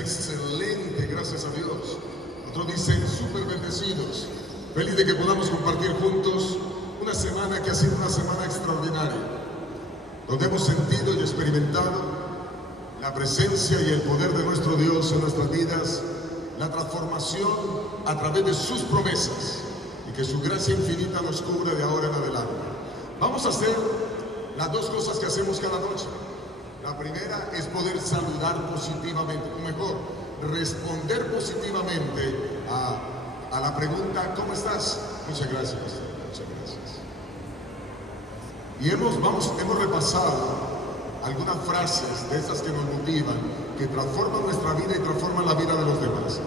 excelente, gracias a Dios. Otros dicen súper bendecidos. Feliz de que podamos compartir juntos una semana que ha sido una semana extraordinaria, donde hemos sentido y experimentado la presencia y el poder de nuestro Dios en nuestras vidas, la transformación a través de sus promesas y que su gracia infinita nos cubre de ahora en adelante. Vamos a hacer las dos cosas que hacemos cada noche. La primera es poder saludar positivamente, o mejor, responder positivamente a la pregunta ¿cómo estás? Muchas gracias, muchas gracias. Y hemos repasado algunas frases de esas que nos motivan, que transforman nuestra vida y transforman la vida de los demás.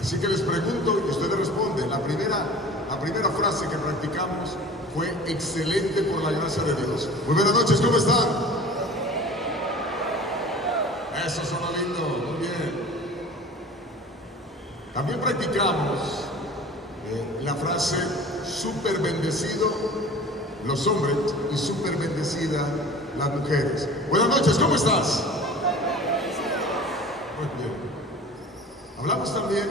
Así que les pregunto y ustedes responden. La primera frase que practicamos fue excelente por la gracia de Dios. Muy buenas noches, ¿cómo están? Eso suena lindo, muy bien. También practicamos la frase súper bendecido los hombres y súper bendecida las mujeres. Buenas noches, ¿cómo estás? Muy bien. Hablamos también,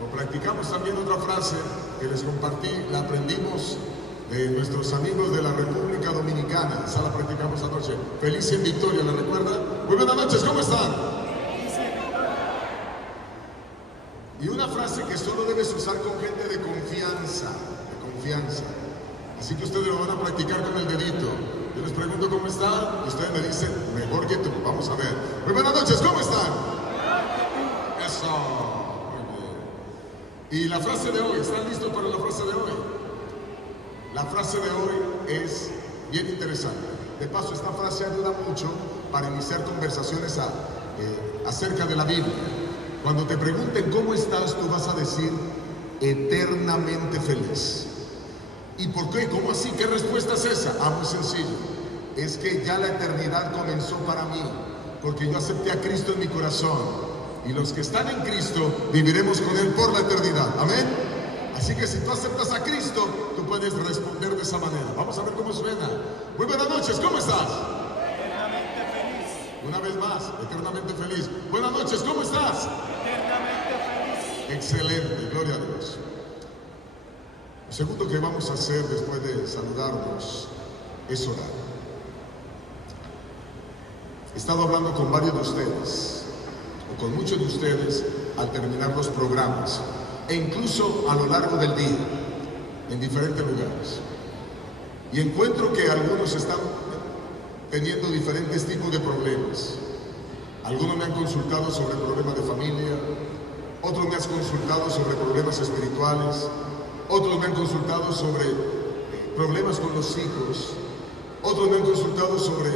o practicamos también otra frase que les compartí, la aprendimos de nuestros amigos de la República Dominicana. Esa la practicamos anoche. Feliz en Victoria, ¿la recuerdan? Muy buenas noches, ¿cómo están? Y una frase que solo debes usar con gente de confianza, Así que ustedes lo van a practicar con el dedito. Yo les pregunto cómo están y ustedes me dicen mejor que tú. Vamos a ver. Muy buenas noches, ¿cómo están? Eso. Muy bien. Y la frase de hoy, ¿están listos para la frase de hoy? La frase de hoy es bien interesante. De paso, esta frase ayuda mucho para iniciar conversaciones acerca de la Biblia. Cuando te pregunten cómo estás, tú vas a decir eternamente feliz. ¿Y por qué? ¿Cómo así? ¿Qué respuesta es esa? Muy sencillo. Es que ya la eternidad comenzó para mí, porque yo acepté a Cristo en mi corazón. Y los que están en Cristo viviremos con Él por la eternidad. Amén. Así que si tú aceptas a Cristo, tú puedes responder de esa manera. Vamos a ver cómo suena. Muy buenas noches, ¿cómo estás? Eternamente feliz. Una vez más, eternamente feliz. Buenas noches, ¿cómo estás? Eternamente feliz. Excelente, gloria a Dios. Lo segundo que vamos a hacer después de saludarnos es orar. He estado hablando con varios de ustedes, o con muchos de ustedes, al terminar los programas, e incluso a lo largo del día, en diferentes lugares. Y encuentro que algunos están teniendo diferentes tipos de problemas. Algunos me han consultado sobre problemas de familia, otros me han consultado sobre problemas espirituales, otros me han consultado sobre problemas con los hijos, otros me han consultado sobre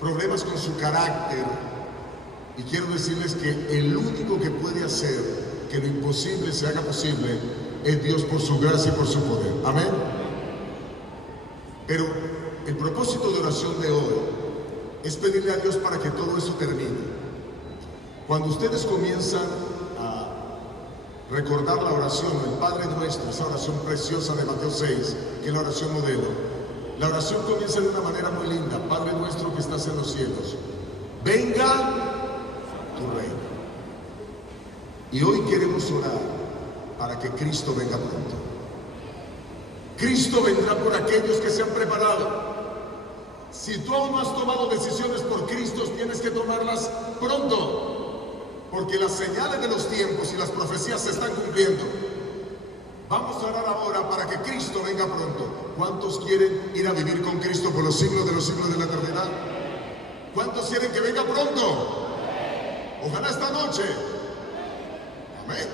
problemas con su carácter. Y quiero decirles que el único que puede hacer que lo imposible se haga posible es Dios por su gracia y por su poder. Amén. Pero el propósito de oración de hoy es pedirle a Dios para que todo eso termine. Cuando ustedes comienzan a recordar la oración, el Padre Nuestro, esa oración preciosa de Mateo 6, que es la oración modelo, la oración comienza de una manera muy linda. Padre nuestro que estás en los cielos, venga tu reino. Y hoy queremos orar para que Cristo venga pronto. Cristo vendrá por aquellos que se han preparado. Si tú aún no has tomado decisiones por Cristo, tienes que tomarlas pronto. Porque las señales de los tiempos y las profecías se están cumpliendo. Vamos a orar ahora para que Cristo venga pronto. ¿Cuántos quieren ir a vivir con Cristo por los siglos de la eternidad? ¿Cuántos quieren que venga pronto? Ojalá esta noche. Amén.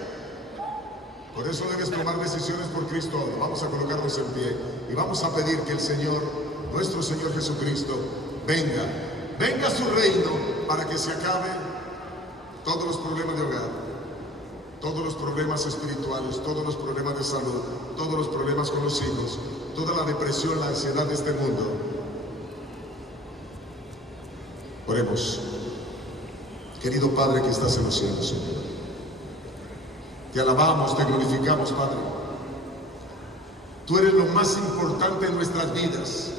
Por eso debes tomar decisiones por Cristo ahora. Vamos a colocarnos en pie y vamos a pedir que el Señor, nuestro Señor Jesucristo, venga a su reino para que se acabe todos los problemas de hogar, todos los problemas espirituales, todos los problemas de salud, todos los problemas con los hijos, toda la depresión, la ansiedad de este mundo. Oremos. Querido Padre que estás en los cielos, Señor, te alabamos, te glorificamos, Padre. Tú eres lo más importante en nuestras vidas.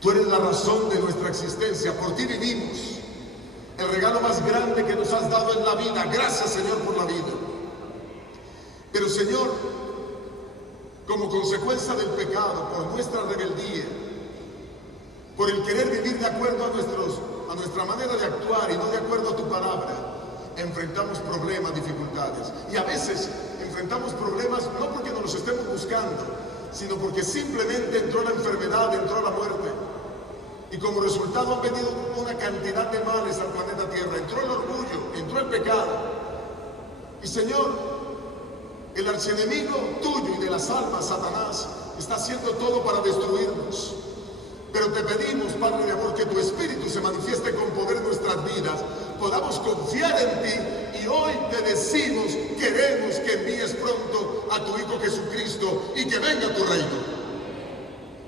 Tú eres la razón de nuestra existencia, por ti vivimos. el regalo más grande que nos has dado en la vida. Gracias, Señor, por la vida. Pero, Señor, como consecuencia del pecado, por nuestra rebeldía, por el querer vivir de acuerdo a nuestra manera de actuar y no de acuerdo a tu palabra, enfrentamos problemas, dificultades. Y a veces enfrentamos problemas no porque nos los estemos buscando, sino porque simplemente entró la enfermedad, entró la muerte. Y como resultado han venido una cantidad de males al planeta Tierra. Entró el orgullo, entró el pecado. Y, Señor, el archienemigo tuyo y de las almas, Satanás, está haciendo todo para destruirnos. Pero te pedimos, Padre de amor, que tu Espíritu se manifieste con poder en nuestras vidas, podamos confiar en ti, y hoy te decimos, queremos que envíes pronto a tu Hijo Jesucristo y que venga tu reino.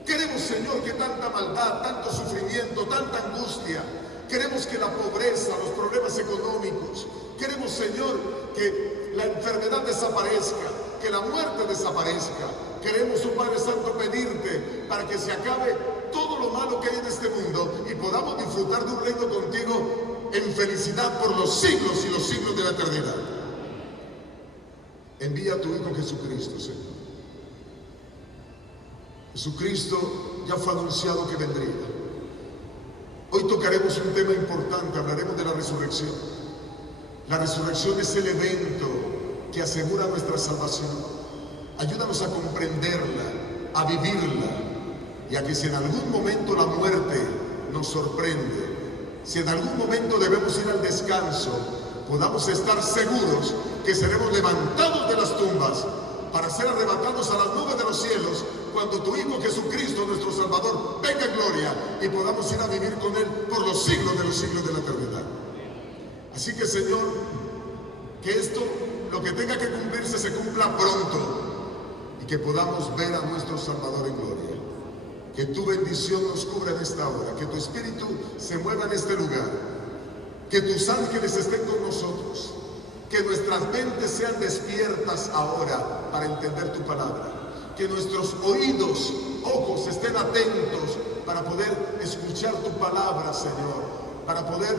Queremos, Señor, que tanta maldad, tanto sufrimiento, tanta angustia, queremos que la pobreza, los problemas económicos, queremos, Señor, que la enfermedad desaparezca, que la muerte desaparezca. Queremos, oh Padre Santo, pedirte para que se acabe todo lo malo que hay en este mundo y podamos disfrutar de un reino contigo en felicidad por los siglos y los siglos de la eternidad. Envía a tu Hijo Jesucristo, Señor. Jesucristo ya fue anunciado que vendría. Hoy tocaremos un tema importante, hablaremos de la resurrección. La resurrección es el evento que asegura nuestra salvación. Ayúdanos a comprenderla, a vivirla, y a que si en algún momento la muerte nos sorprende, si en algún momento debemos ir al descanso, podamos estar seguros que seremos levantados de las tumbas para ser arrebatados a las nubes de los cielos cuando tu Hijo Jesucristo, nuestro Salvador, venga en gloria y podamos ir a vivir con Él por los siglos de la eternidad. Así que, Señor, que esto, lo que tenga que cumplirse, se cumpla pronto y que podamos ver a nuestro Salvador en gloria. Que tu bendición nos cubra en esta hora, que tu Espíritu se mueva en este lugar, que tus ángeles estén con nosotros, que nuestras mentes sean despiertas ahora para entender tu palabra, que nuestros oídos, ojos estén atentos para poder escuchar tu palabra, Señor, para poder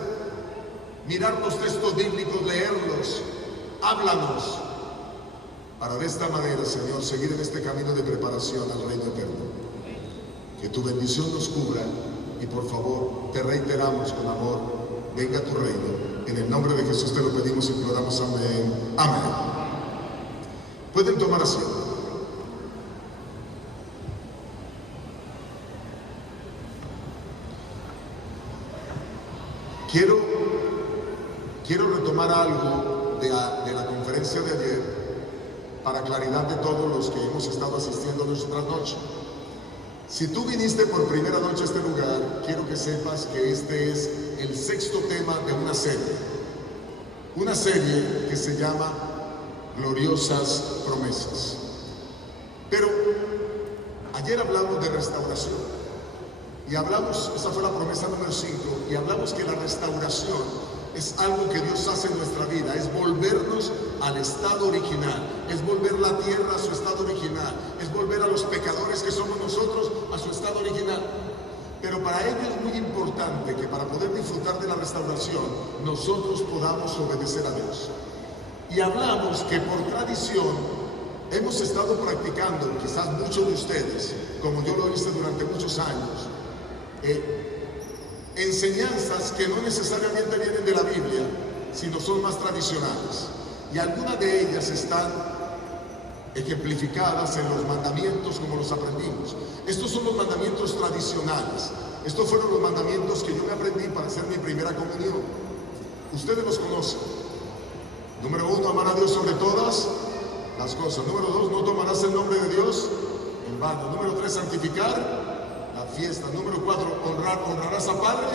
mirar los textos bíblicos, leerlos. Háblanos para de esta manera, Señor, seguir en este camino de preparación al reino eterno. Que tu bendición nos cubra y, por favor, te reiteramos con amor, venga tu reino. En el nombre de Jesús te lo pedimos y imploramos, amén. Amén. Pueden tomar asiento. Quiero retomar algo de la conferencia de ayer para claridad de todos los que hemos estado asistiendo nuestra noche. Si tú viniste por primera noche a este lugar, quiero que sepas que este es el 6º tema de una serie que se llama Gloriosas Promesas. Pero ayer hablamos de restauración y hablamos, esa fue la promesa número 5, y hablamos que la restauración es algo que Dios hace en nuestra vida, es volvernos al estado original, es volver la tierra a su estado original, es volver a los pecadores que somos nosotros a su estado original. Pero para ello es muy importante que para poder disfrutar de la restauración nosotros podamos obedecer a Dios. Y hablamos que por tradición hemos estado practicando, quizás muchos de ustedes, como yo lo hice durante muchos años, enseñanzas que no necesariamente vienen de la Biblia, sino son más tradicionales. Y algunas de ellas están ejemplificadas en los mandamientos como los aprendimos. Estos son los mandamientos tradicionales. Estos fueron los mandamientos que yo me aprendí para hacer mi primera comunión. Ustedes los conocen. Número 1, amar a Dios sobre todas las cosas. Número 2, no tomarás el nombre de Dios en vano. Número 3, santificar la fiesta. Número 4, honrarás a padre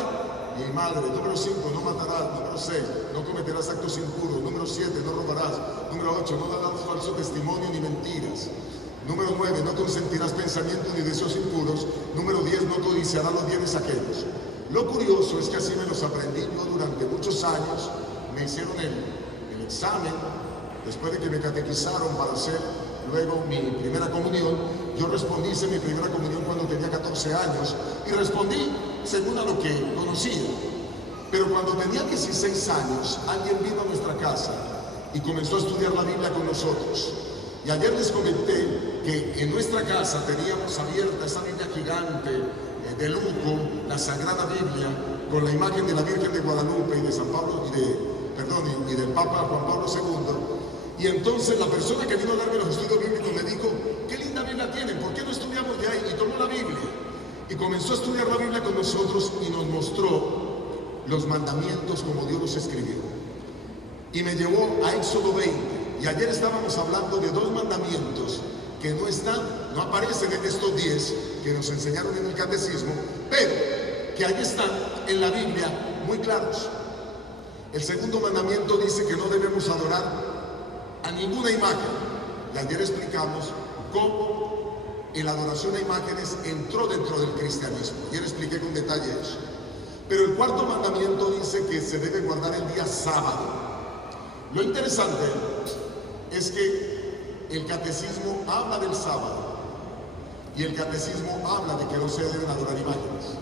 y madre. Número 5, no matarás. Número 6, no cometerás actos impuros. Número 7, no robarás. Número 8, no darás falso testimonio ni mentiras. Número 9, no consentirás pensamientos ni deseos impuros. Número 10, no codiciarás los bienes ajenos. Lo curioso es que así me los aprendí yo durante muchos años. Me hicieron el examen después de que me catequizaron para hacer luego mi primera comunión. Yo respondí, hice mi primera comunión cuando tenía 14 años y respondí según a lo que conocía. Pero cuando tenía 16 años, alguien vino a nuestra casa y comenzó a estudiar la Biblia con nosotros. Y ayer les comenté que en nuestra casa teníamos abierta esa Biblia gigante de lujo, la Sagrada Biblia, con la imagen de la Virgen de Guadalupe y de San Pablo y del Papa Juan Pablo II. Y entonces la persona que vino a darme los estudios bíblicos me dijo: qué linda Biblia tienen, ¿por qué no estudiamos de ahí? Y tomó la Biblia y comenzó a estudiar la Biblia con nosotros y nos mostró los mandamientos como Dios los escribió. Y me llevó a Éxodo 20. Y ayer estábamos hablando de dos mandamientos que no aparecen en estos 10 que nos enseñaron en el catecismo, pero que ahí están en la Biblia muy claros. El segundo mandamiento dice que no debemos adorar a ninguna imagen. Y ayer explicamos cómo la adoración a imágenes entró dentro del cristianismo. Ayer expliqué con detalle eso. Pero el cuarto mandamiento dice que se debe guardar el día sábado. Lo interesante es que el catecismo habla del sábado y el catecismo habla de que no se deben adorar imágenes.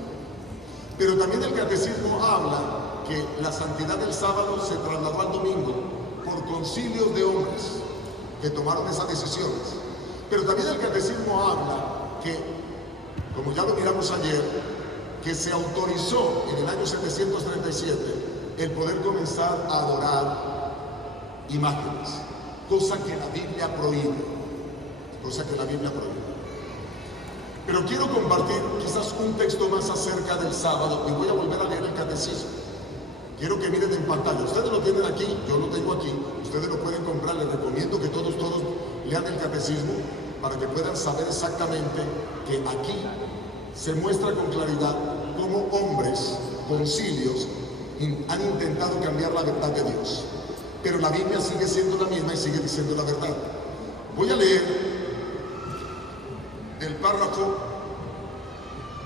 Pero también el catecismo habla que la santidad del sábado se trasladó al domingo por concilios de hombres que tomaron esas decisiones. Pero también el catecismo habla que, como ya lo miramos ayer, que se autorizó en el año 737 el poder comenzar a adorar imágenes, cosa que la Biblia prohíbe, Pero quiero compartir quizás un texto más acerca del sábado y voy a volver a leer el catecismo. Quiero que miren en pantalla, ustedes lo tienen aquí, yo lo tengo aquí, ustedes lo pueden comprar, les recomiendo que todos lean el catecismo para que puedan saber exactamente que aquí se muestra con claridad cómo hombres, concilios, han intentado cambiar la verdad de Dios. Pero la Biblia sigue siendo la misma y sigue diciendo la verdad. Voy a leer del párrafo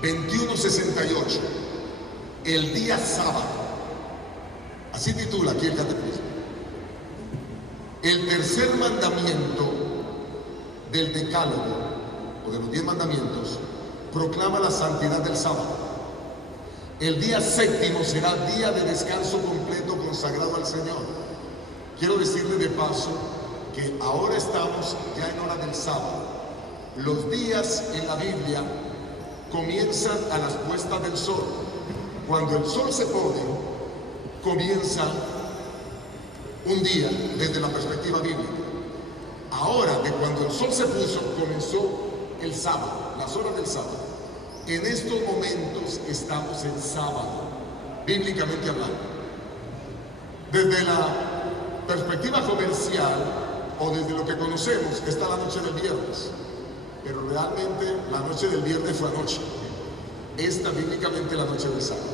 2168, el día sábado. Así titula aquí el catecismo. El tercer mandamiento del decálogo, o de los 10 mandamientos, proclama la santidad del sábado. El día séptimo será día de descanso completo consagrado al Señor. Quiero decirle de paso que ahora estamos ya en hora del sábado. Los días en la Biblia comienzan a las puestas del sol. Cuando el sol se pone, comienza un día desde la perspectiva bíblica. Ahora, de cuando el sol se puso, comenzó el sábado, las horas del sábado. En estos momentos estamos en sábado, bíblicamente hablando. Desde la perspectiva comercial o desde lo que conocemos, está la noche del viernes, pero realmente la noche del viernes fue anoche. Esta bíblicamente la noche del sábado.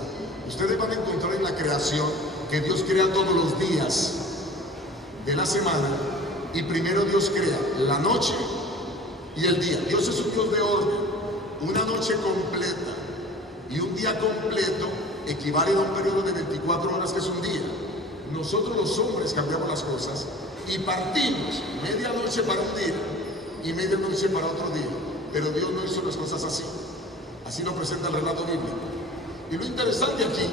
Ustedes van a encontrar en la creación que Dios crea todos los días de la semana y primero Dios crea la noche y el día. Dios es un Dios de orden. Una noche completa y un día completo equivalen a un periodo de 24 horas que es un día. Nosotros los hombres cambiamos las cosas y partimos medianoche para un día y medianoche para otro día. Pero Dios no hizo las cosas así. Así lo presenta el relato bíblico. Y lo interesante aquí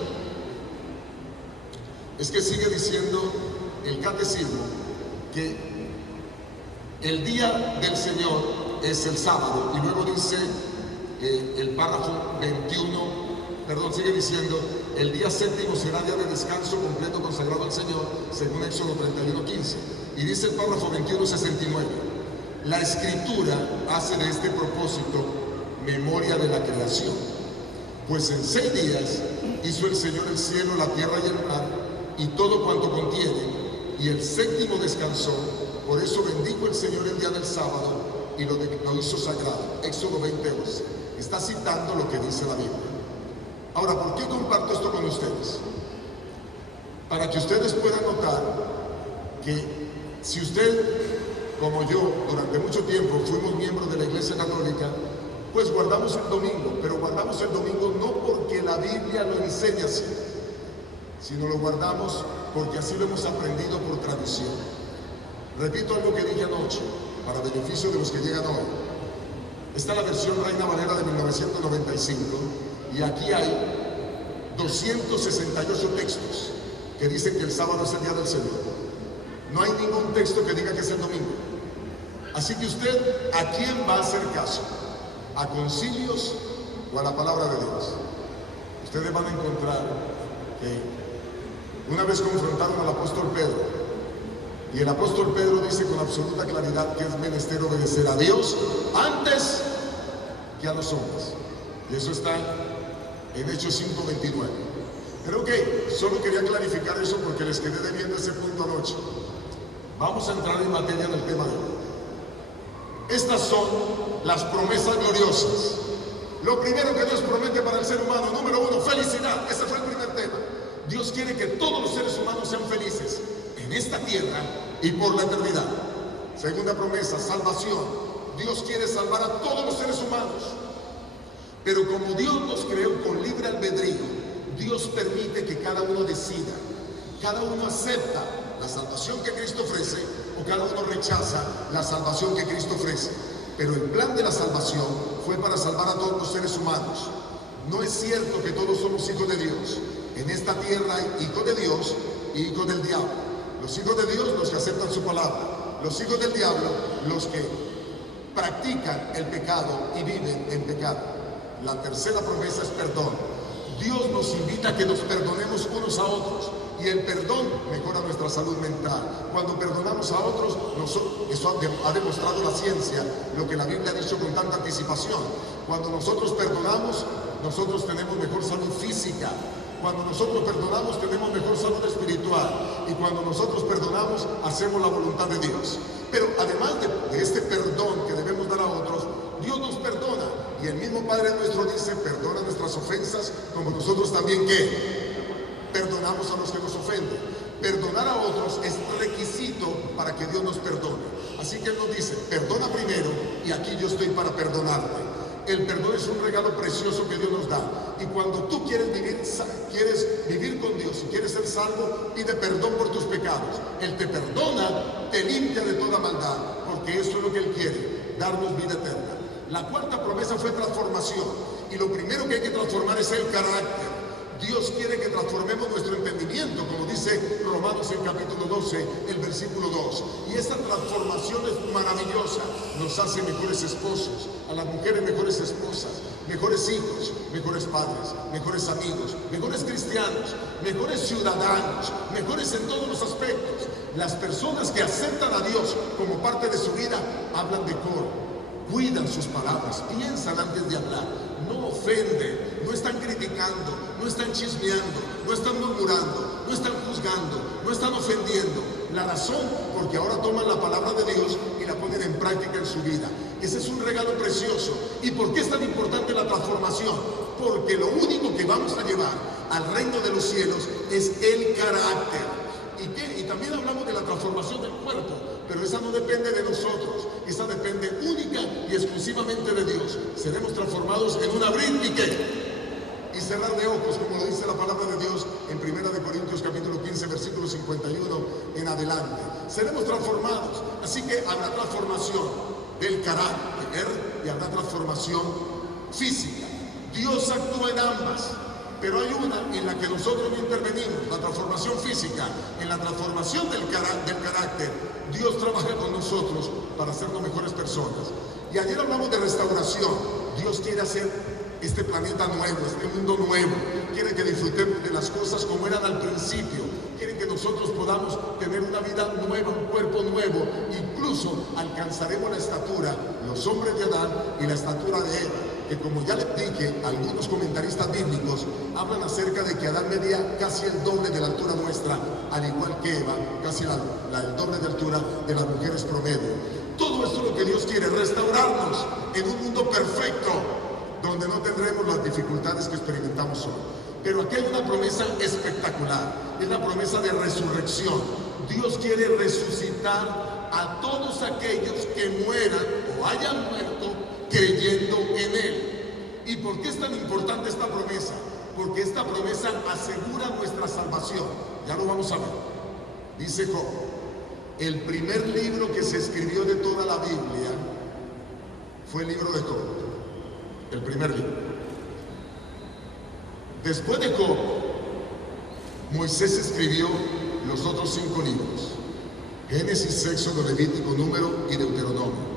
es que sigue diciendo el catecismo que el día del Señor es el sábado. Y luego dice el párrafo 21. Sigue diciendo, el día séptimo será día de descanso completo consagrado al Señor, según Éxodo 31:15. Y dice el párrafo 21:69, la Escritura hace de este propósito memoria de la creación, pues en 6 días hizo el Señor el cielo, la tierra y el mar, y todo cuanto contiene, y el séptimo descansó. Por eso bendijo el Señor el día del sábado y lo hizo sagrado. Éxodo 20:11. Está citando lo que dice la Biblia. Ahora, ¿por qué comparto esto con ustedes? Para que ustedes puedan notar que si usted, como yo, durante mucho tiempo fuimos miembros de la Iglesia Católica, pues guardamos el domingo, pero guardamos el domingo no porque la Biblia lo enseña así, sino lo guardamos porque así lo hemos aprendido por tradición. Repito algo que dije anoche, para beneficio de los que llegan hoy. Está la versión Reina Valera de 1995, y aquí hay 268 textos que dicen que el sábado es el día del Señor. No hay ningún texto que diga que es el domingo. Así que usted, ¿a quién va a hacer caso? ¿A concilios o a la palabra de Dios? Ustedes van a encontrar que una vez confrontaron al apóstol Pedro, y el apóstol Pedro dice con absoluta claridad que es menester obedecer a Dios antes que a los hombres. Y eso está en Hechos 5:29. Pero ok, solo quería clarificar eso porque les quedé debiendo ese punto anoche. Vamos a entrar en materia en el tema de hoy. Estas son las promesas gloriosas. Lo primero que Dios promete para el ser humano, número uno, felicidad. Ese fue el primer tema. Dios quiere que todos los seres humanos sean felices en esta tierra y por la eternidad. Segunda promesa, salvación. Dios quiere salvar a todos los seres humanos. Pero como Dios nos creó con libre albedrío, Dios permite que cada uno decida. Cada uno acepta la salvación que Cristo ofrece o cada uno rechaza la salvación que Cristo ofrece. Pero el plan de la salvación fue para salvar a todos los seres humanos. No es cierto que todos somos hijos de Dios. En esta tierra hay hijos de Dios y hijos del diablo. Los hijos de Dios, los que aceptan su palabra. Los hijos del diablo, los que practican el pecado y viven en pecado. La tercera promesa es perdón. Dios nos invita a que nos perdonemos unos a otros. Y el perdón mejora nuestra salud mental. Cuando perdonamos a otros, eso ha demostrado la ciencia, lo que la Biblia ha dicho con tanta anticipación. Cuando nosotros perdonamos, nosotros tenemos mejor salud física. Cuando nosotros perdonamos, tenemos mejor salud espiritual. Y cuando nosotros perdonamos, hacemos la voluntad de Dios. Pero además de este perdón que debemos dar a otros, Dios nos perdona. Y el mismo Padre nuestro dice, perdona nuestras ofensas, como nosotros también, ¿qué? Perdonamos a los que nos ofenden. Perdonar a otros es requisito para que Dios nos perdone. Así que Él nos dice, perdona primero y aquí yo estoy para perdonarte. El perdón es un regalo precioso que Dios nos da. Y cuando tú quieres vivir con Dios y quieres ser salvo, pide perdón por tus pecados. Él te perdona, te limpia de toda maldad, porque eso es lo que Él quiere, darnos vida eterna. La cuarta promesa fue transformación. Y lo primero que hay que transformar es el carácter. Dios quiere que transformemos nuestro entendimiento, como dice Romanos en capítulo 12, el versículo 2. Y esta transformación es maravillosa. Nos hace mejores esposos, a las mujeres mejores esposas, mejores hijos, mejores padres, mejores amigos, mejores cristianos, mejores ciudadanos, mejores en todos los aspectos. Las personas que aceptan a Dios como parte de su vida hablan decoro, cuidan sus palabras, piensan antes de hablar, no ofenden, no están criticando, no están chismeando, no están murmurando, no están juzgando, no están ofendiendo. La razón, porque ahora toman la palabra de Dios y la ponen en práctica en su vida. Ese es un regalo precioso. ¿Y por qué es tan importante la transformación? Porque lo único que vamos a llevar al reino de los cielos es el carácter. Y también hablamos de la transformación del cuerpo, pero esa no depende de nosotros, esa depende única y exclusivamente de Dios. Seremos transformados en un abrir y cerrar de ojos, como lo dice la palabra de Dios en 1 Corintios capítulo 15, versículo 51 en adelante. Seremos transformados, así que habrá transformación del carácter y habrá transformación física. Dios actúa en ambas. Pero hay una en la que nosotros no intervenimos, la transformación física. En la transformación del carácter, Dios trabaja con nosotros para hacernos mejores personas. Y ayer hablamos de restauración. Dios quiere hacer este planeta nuevo, este mundo nuevo. Quiere que disfrutemos de las cosas como eran al principio. Quiere que nosotros podamos tener una vida nueva, un cuerpo nuevo. Incluso alcanzaremos la estatura, los hombres de Adán y la estatura de Eva. Que como ya les dije, algunos comentaristas bíblicos hablan acerca de que Adán medía casi el doble de la altura nuestra, al igual que Eva, casi el doble de altura de las mujeres promedio. Todo esto es lo que Dios quiere, restaurarnos en un mundo perfecto, donde no tendremos las dificultades que experimentamos hoy. Pero aquí hay una promesa espectacular, es la promesa de resurrección. Dios quiere resucitar a todos aquellos que mueran o hayan muerto creyendo en Él. ¿Y por qué es tan importante esta promesa? Porque esta promesa asegura nuestra salvación. Ya lo vamos a ver. Dice Job, el primer libro que se escribió de toda la Biblia fue el libro de Job. El primer libro. Después de Job, Moisés escribió los otros 5 libros: Génesis, Éxodo, Levítico, Número y Deuteronomio.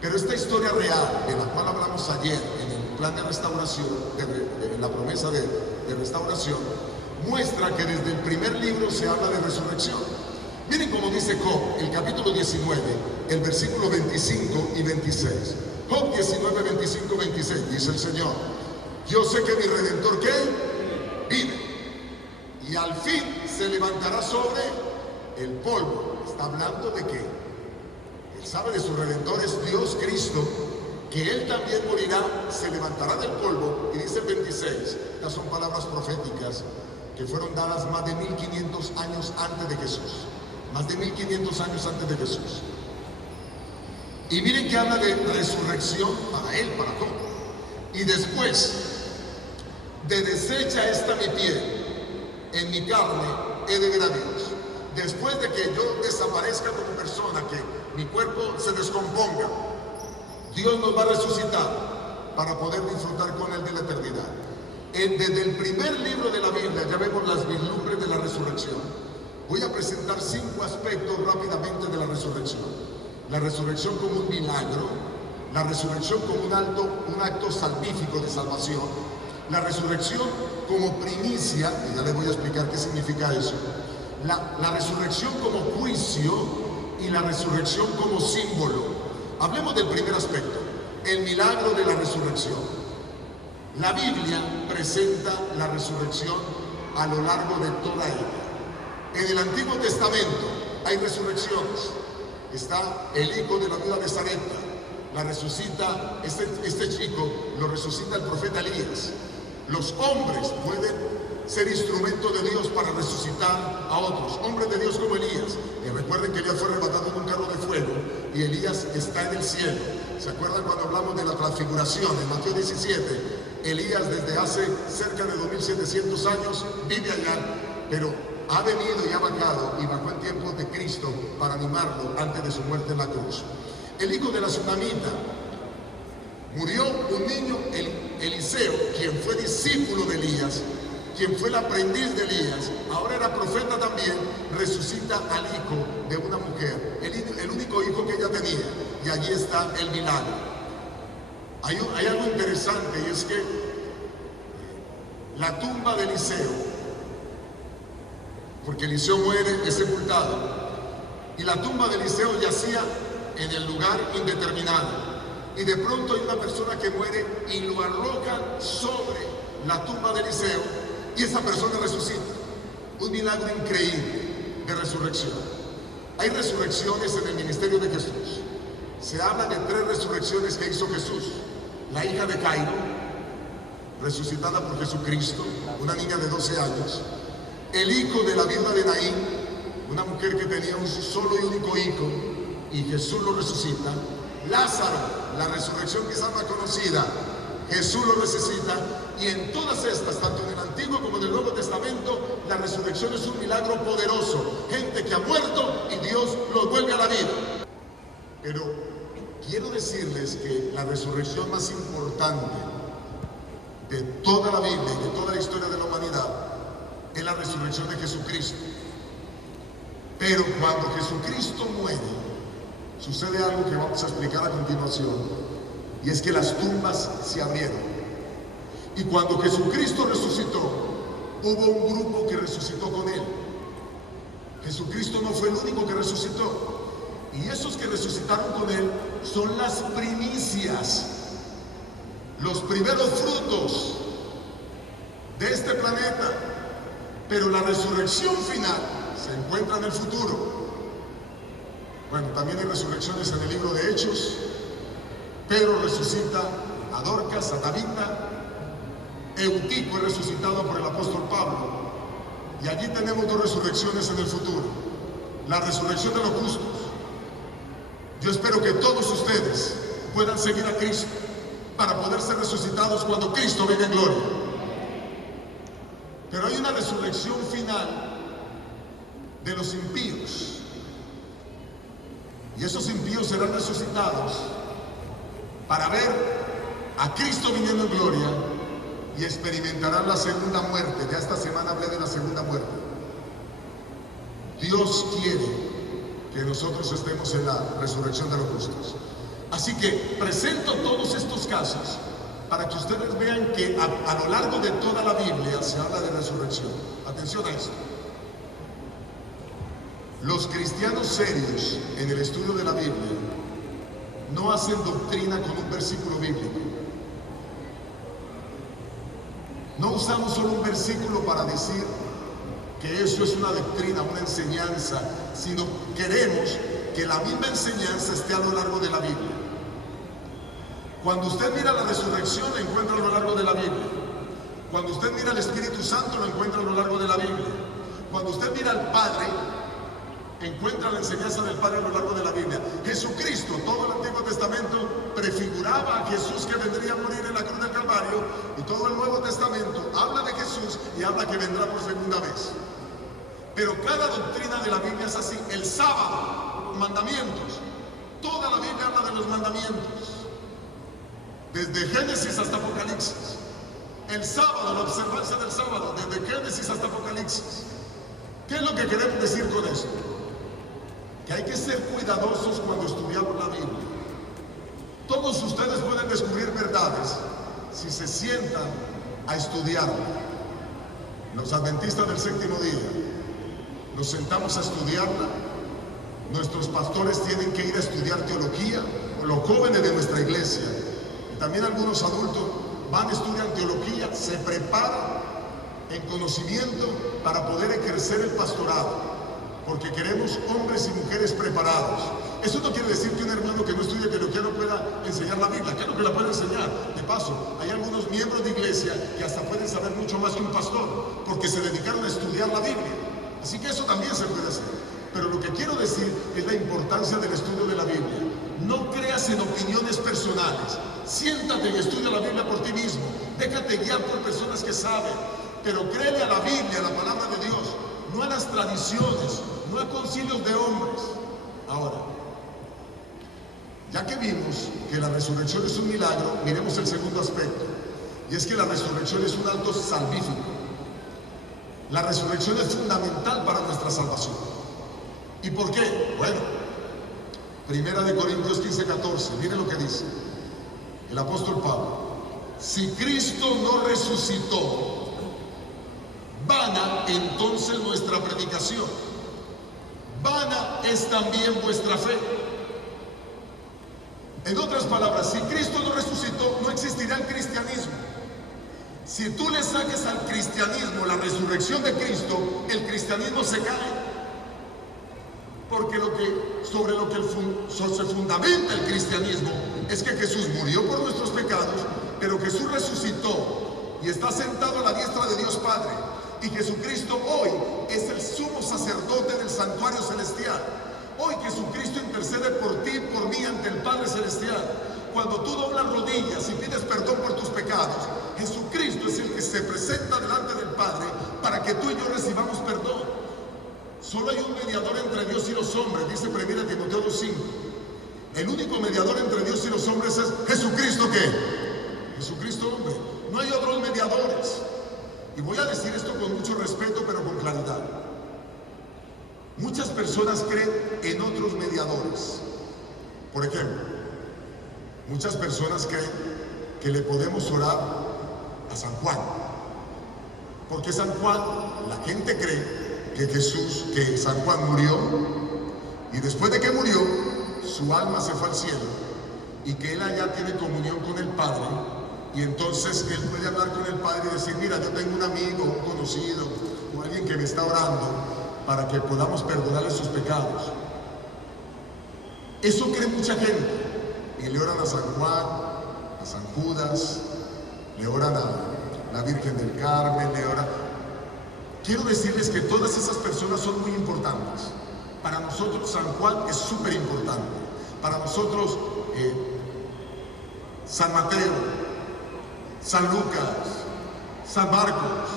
Pero esta historia real, de la cual hablamos ayer en el plan de restauración, en la promesa de restauración, muestra que desde el primer libro se habla de resurrección. Miren cómo dice Job, el capítulo 19, el versículo 25 y 26. Job 19, 25, 26, dice el Señor: yo sé que mi Redentor, ¿qué? Vive, y al fin se levantará sobre el polvo. Está hablando de que Él sabe de su Redentor, es Dios Cristo, que Él también morirá, se levantará del polvo. Y dice el 26, estas son palabras proféticas que fueron dadas más de 1500 años antes de Jesús. Más de 1500 años antes de Jesús. Y miren que habla de resurrección para Él, para Job. Y después de deshecha esta mi piel, en mi carne he de ver a Dios. Después de que yo desaparezca como persona, que mi cuerpo se descomponga, Dios nos va a resucitar para poder disfrutar con Él de la eternidad. Desde el primer libro de la Biblia ya vemos las vislumbres de la resurrección. Voy a presentar 5 aspectos rápidamente de la resurrección. La resurrección como un milagro, la resurrección como un acto salvífico de salvación, la resurrección como primicia, y ya les voy a explicar qué significa eso, la resurrección como juicio y la resurrección como símbolo. Hablemos del primer aspecto, el milagro de la resurrección. La Biblia presenta la resurrección a lo largo de toda ella. En el Antiguo Testamento hay resurrecciones. Está el hijo de la viuda de Sarepta, la resucita, este chico lo resucita el profeta Elías. Los hombres pueden ser instrumento de Dios para resucitar a otros, hombres de Dios como Elías. Y recuerden que Elías fue arrebatado en un carro de fuego y Elías está en el cielo. ¿Se acuerdan cuando hablamos de la transfiguración en Mateo 17? Elías desde hace cerca de 2700 años vive allá, pero ha venido y ha bajado y bajó en tiempos de Cristo para animarlo antes de su muerte en la cruz. El hijo de la tsunamita, murió un niño, Eliseo, quien fue discípulo de Elías, quien fue el aprendiz de Elías, ahora era profeta también, resucita al hijo de una mujer, el único hijo que ella tenía, y allí está el milagro. Hay algo interesante, y es que la tumba de Eliseo, porque Eliseo muere, es sepultado, y la tumba de Eliseo yacía en el lugar indeterminado, y de pronto hay una persona que muere y lo arrojan sobre la tumba de Eliseo, y esa persona resucita. Un milagro increíble de resurrección. Hay resurrecciones en el ministerio de Jesús. Se habla de 3 resurrecciones que hizo Jesús. La hija de Jairo, resucitada por Jesucristo, una niña de 12 años. El hijo de la viuda de Naín, una mujer que tenía un solo y único hijo, y Jesús lo resucita. Lázaro, la resurrección quizás más conocida, Jesús lo resucita. Y en todas estas, tanto en el Antiguo como en el Nuevo Testamento, la resurrección es un milagro poderoso. Gente que ha muerto y Dios los vuelve a la vida. Pero quiero decirles que la resurrección más importante de toda la Biblia y de toda la historia de la humanidad es la resurrección de Jesucristo. Pero cuando Jesucristo muere, sucede algo que vamos a explicar a continuación, y es que las tumbas se abrieron. Y cuando Jesucristo resucitó, hubo un grupo que resucitó con Él. Jesucristo no fue el único que resucitó. Y esos que resucitaron con Él son las primicias, los primeros frutos de este planeta. Pero la resurrección final se encuentra en el futuro. Bueno, también hay resurrecciones en el libro de Hechos. Pedro resucita a Dorcas, a Tabita. Eutico es resucitado por el apóstol Pablo. Y allí tenemos 2 resurrecciones en el futuro. La resurrección de los justos. Yo espero que todos ustedes puedan seguir a Cristo para poder ser resucitados cuando Cristo venga en gloria. Pero hay una resurrección final de los impíos. Y esos impíos serán resucitados para ver a Cristo viniendo en gloria y experimentarán la segunda muerte. Ya esta semana hablé de la segunda muerte. Dios quiere que nosotros estemos en la resurrección de los justos. Así que presento todos estos casos para que ustedes vean que a lo largo de toda la Biblia se habla de resurrección. Atención a esto. Los cristianos serios en el estudio de la Biblia no hacen doctrina con un versículo bíblico. No usamos solo un versículo para decir que eso es una doctrina, una enseñanza, sino queremos que la misma enseñanza esté a lo largo de la Biblia. Cuando usted mira la resurrección, la encuentra a lo largo de la Biblia. Cuando usted mira al Espíritu Santo, lo encuentra a lo largo de la Biblia. Cuando usted mira al Padre, encuentra la enseñanza del Padre a lo largo de la Biblia. Jesucristo, todo el Antiguo Testamento prefiguraba a Jesús que vendría a morir en la cruz del Calvario, y todo el Nuevo Testamento habla de Jesús y habla que vendrá por segunda vez. Pero cada doctrina de la Biblia es así. El sábado, mandamientos. Toda la Biblia habla de los mandamientos, desde Génesis hasta Apocalipsis. El sábado, la observancia del sábado, desde Génesis hasta Apocalipsis. ¿Qué es lo que queremos decir con esto? Que hay que ser cuidadosos cuando estudiamos la Biblia. Todos ustedes pueden descubrir verdades si se sientan a estudiarla. Los adventistas del séptimo día nos sentamos a estudiarla. Nuestros pastores tienen que ir a estudiar teología, o los jóvenes de nuestra iglesia, y también algunos adultos van a estudiar teología, se preparan en conocimiento para poder ejercer el pastorado, porque queremos hombres y mujeres preparados. Eso no quiere decir que un hermano que no estudie teología no pueda enseñar la Biblia. Claro que la puede enseñar. De paso, hay algunos miembros de iglesia que hasta pueden saber mucho más que un pastor, porque se dedicaron a estudiar la Biblia. Así que eso también se puede hacer. Pero lo que quiero decir es la importancia del estudio de la Biblia. No creas en opiniones personales. Siéntate y estudia la Biblia por ti mismo. Déjate guiar por personas que saben. Pero créele a la Biblia, a la palabra de Dios, no a las tradiciones, no a concilios de hombres. Ahora, ya que vimos que la resurrección es un milagro, miremos el segundo aspecto. Y es que la resurrección es un acto salvífico. La resurrección es fundamental para nuestra salvación. ¿Y por qué? Bueno, Primera de Corintios 15:14, miren lo que dice el apóstol Pablo. Si Cristo no resucitó, vana entonces nuestra predicación, vana es también vuestra fe. En otras palabras, si Cristo no resucitó, no existirá el cristianismo. Si tú le saques al cristianismo la resurrección de Cristo, el cristianismo se cae. Porque sobre lo que se fundamenta el cristianismo es que Jesús murió por nuestros pecados, pero Jesús resucitó y está sentado a la diestra de Dios Padre. Y Jesucristo hoy es el sumo sacerdote del santuario celestial. Hoy Jesucristo intercede por ti y por mí ante el Padre celestial. Cuando tú doblas rodillas y pides perdón por tus pecados, Jesucristo es el que se presenta delante del Padre para que tú y yo recibamos perdón. Solo hay un mediador entre Dios y los hombres, dice 1 Timoteo 2:5. El único mediador entre Dios y los hombres es Jesucristo. ¿Qué? Jesucristo hombre. No hay otros mediadores. Y voy a decir esto con mucho respeto, pero con claridad. Muchas personas creen en otros mediadores. Por ejemplo, muchas personas creen que le podemos orar a San Juan. Porque San Juan, la gente cree que San Juan murió, y después de que murió, su alma se fue al cielo, y que él allá tiene comunión con el Padre, y entonces él puede hablar con el Padre y decir: mira, yo tengo un amigo, un conocido, o alguien que me está orando para que podamos perdonarle sus pecados. Eso cree mucha gente, y le oran a San Juan, a San Judas, le oran a la Virgen del Carmen, le oran. Quiero decirles que todas esas personas son muy importantes. Para nosotros San Juan es súper importante. Para nosotros San Mateo, San Lucas, San Marcos,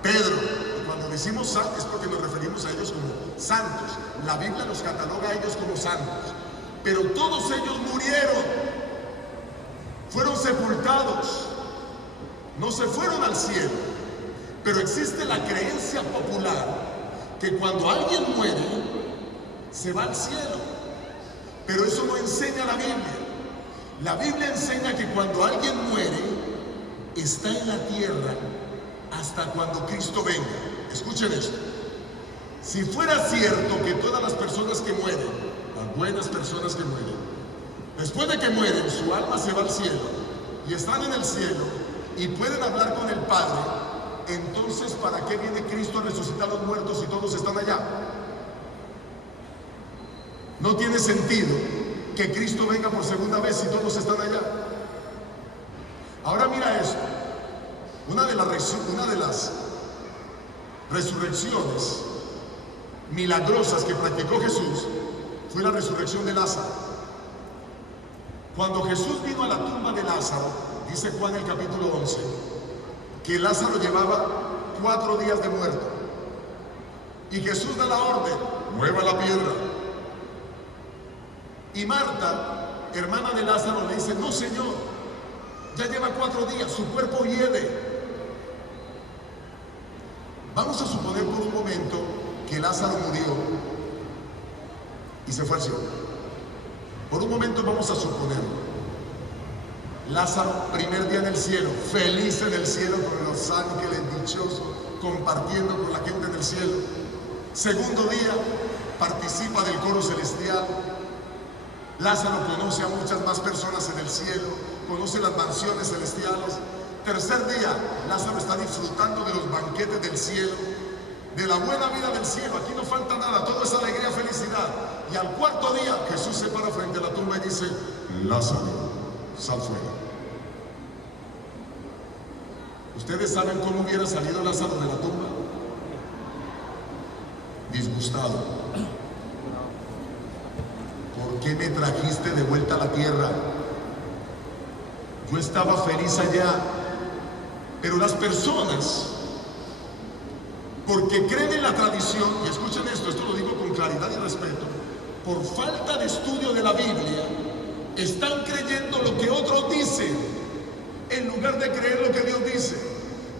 Pedro. Y cuando decimos san es porque nos referimos a ellos como santos. La Biblia los cataloga a ellos como santos. Pero todos ellos murieron, fueron sepultados. no se fueron al cielo, pero existe la creencia popular que cuando alguien muere, se va al cielo. Pero eso no enseña la Biblia. La Biblia enseña que cuando alguien muere, está en la tierra hasta cuando Cristo venga. Escuchen esto. Si fuera cierto que todas las personas que mueren, las buenas personas que mueren, después de que mueren, su alma se va al cielo y están en el cielo y pueden hablar con el Padre, entonces ¿para qué viene Cristo a resucitar a los muertos si todos están allá? No tiene sentido que Cristo venga por segunda vez si todos están allá. Ahora mira esto. Una de las resurrecciones milagrosas que practicó Jesús fue la resurrección de Lázaro. Cuando Jesús vino a la tumba de Lázaro, dice Juan el capítulo 11, que Lázaro llevaba 4 días de muerto. Y Jesús da la orden, mueva la piedra. Y Marta, hermana de Lázaro, le dice, no Señor, ya lleva 4 días, su cuerpo hiede. Vamos a suponer por un momento que Lázaro murió y se fue al cielo. Por un momento vamos a suponerlo. Lázaro, primer día en el cielo, feliz en el cielo con los ángeles dichosos, compartiendo con la gente en el cielo. Segundo día, participa del coro celestial. Lázaro conoce a muchas más personas en el cielo, conoce las mansiones celestiales. Tercer día, Lázaro está disfrutando de los banquetes del cielo, de la buena vida del cielo. Aquí no falta nada, todo es alegría, felicidad. Y al cuarto día, Jesús se para frente a la tumba y dice, Lázaro, sal fuera. ¿Ustedes saben cómo hubiera salido Lázaro de la tumba? Disgustado. ¿Por qué me trajiste de vuelta a la tierra? Yo estaba feliz allá. Pero las personas, porque creen en la tradición, y escuchen esto lo digo con claridad y respeto, por falta de estudio de la Biblia, están creyendo lo que otros dicen, en lugar de creer lo que Dios dice.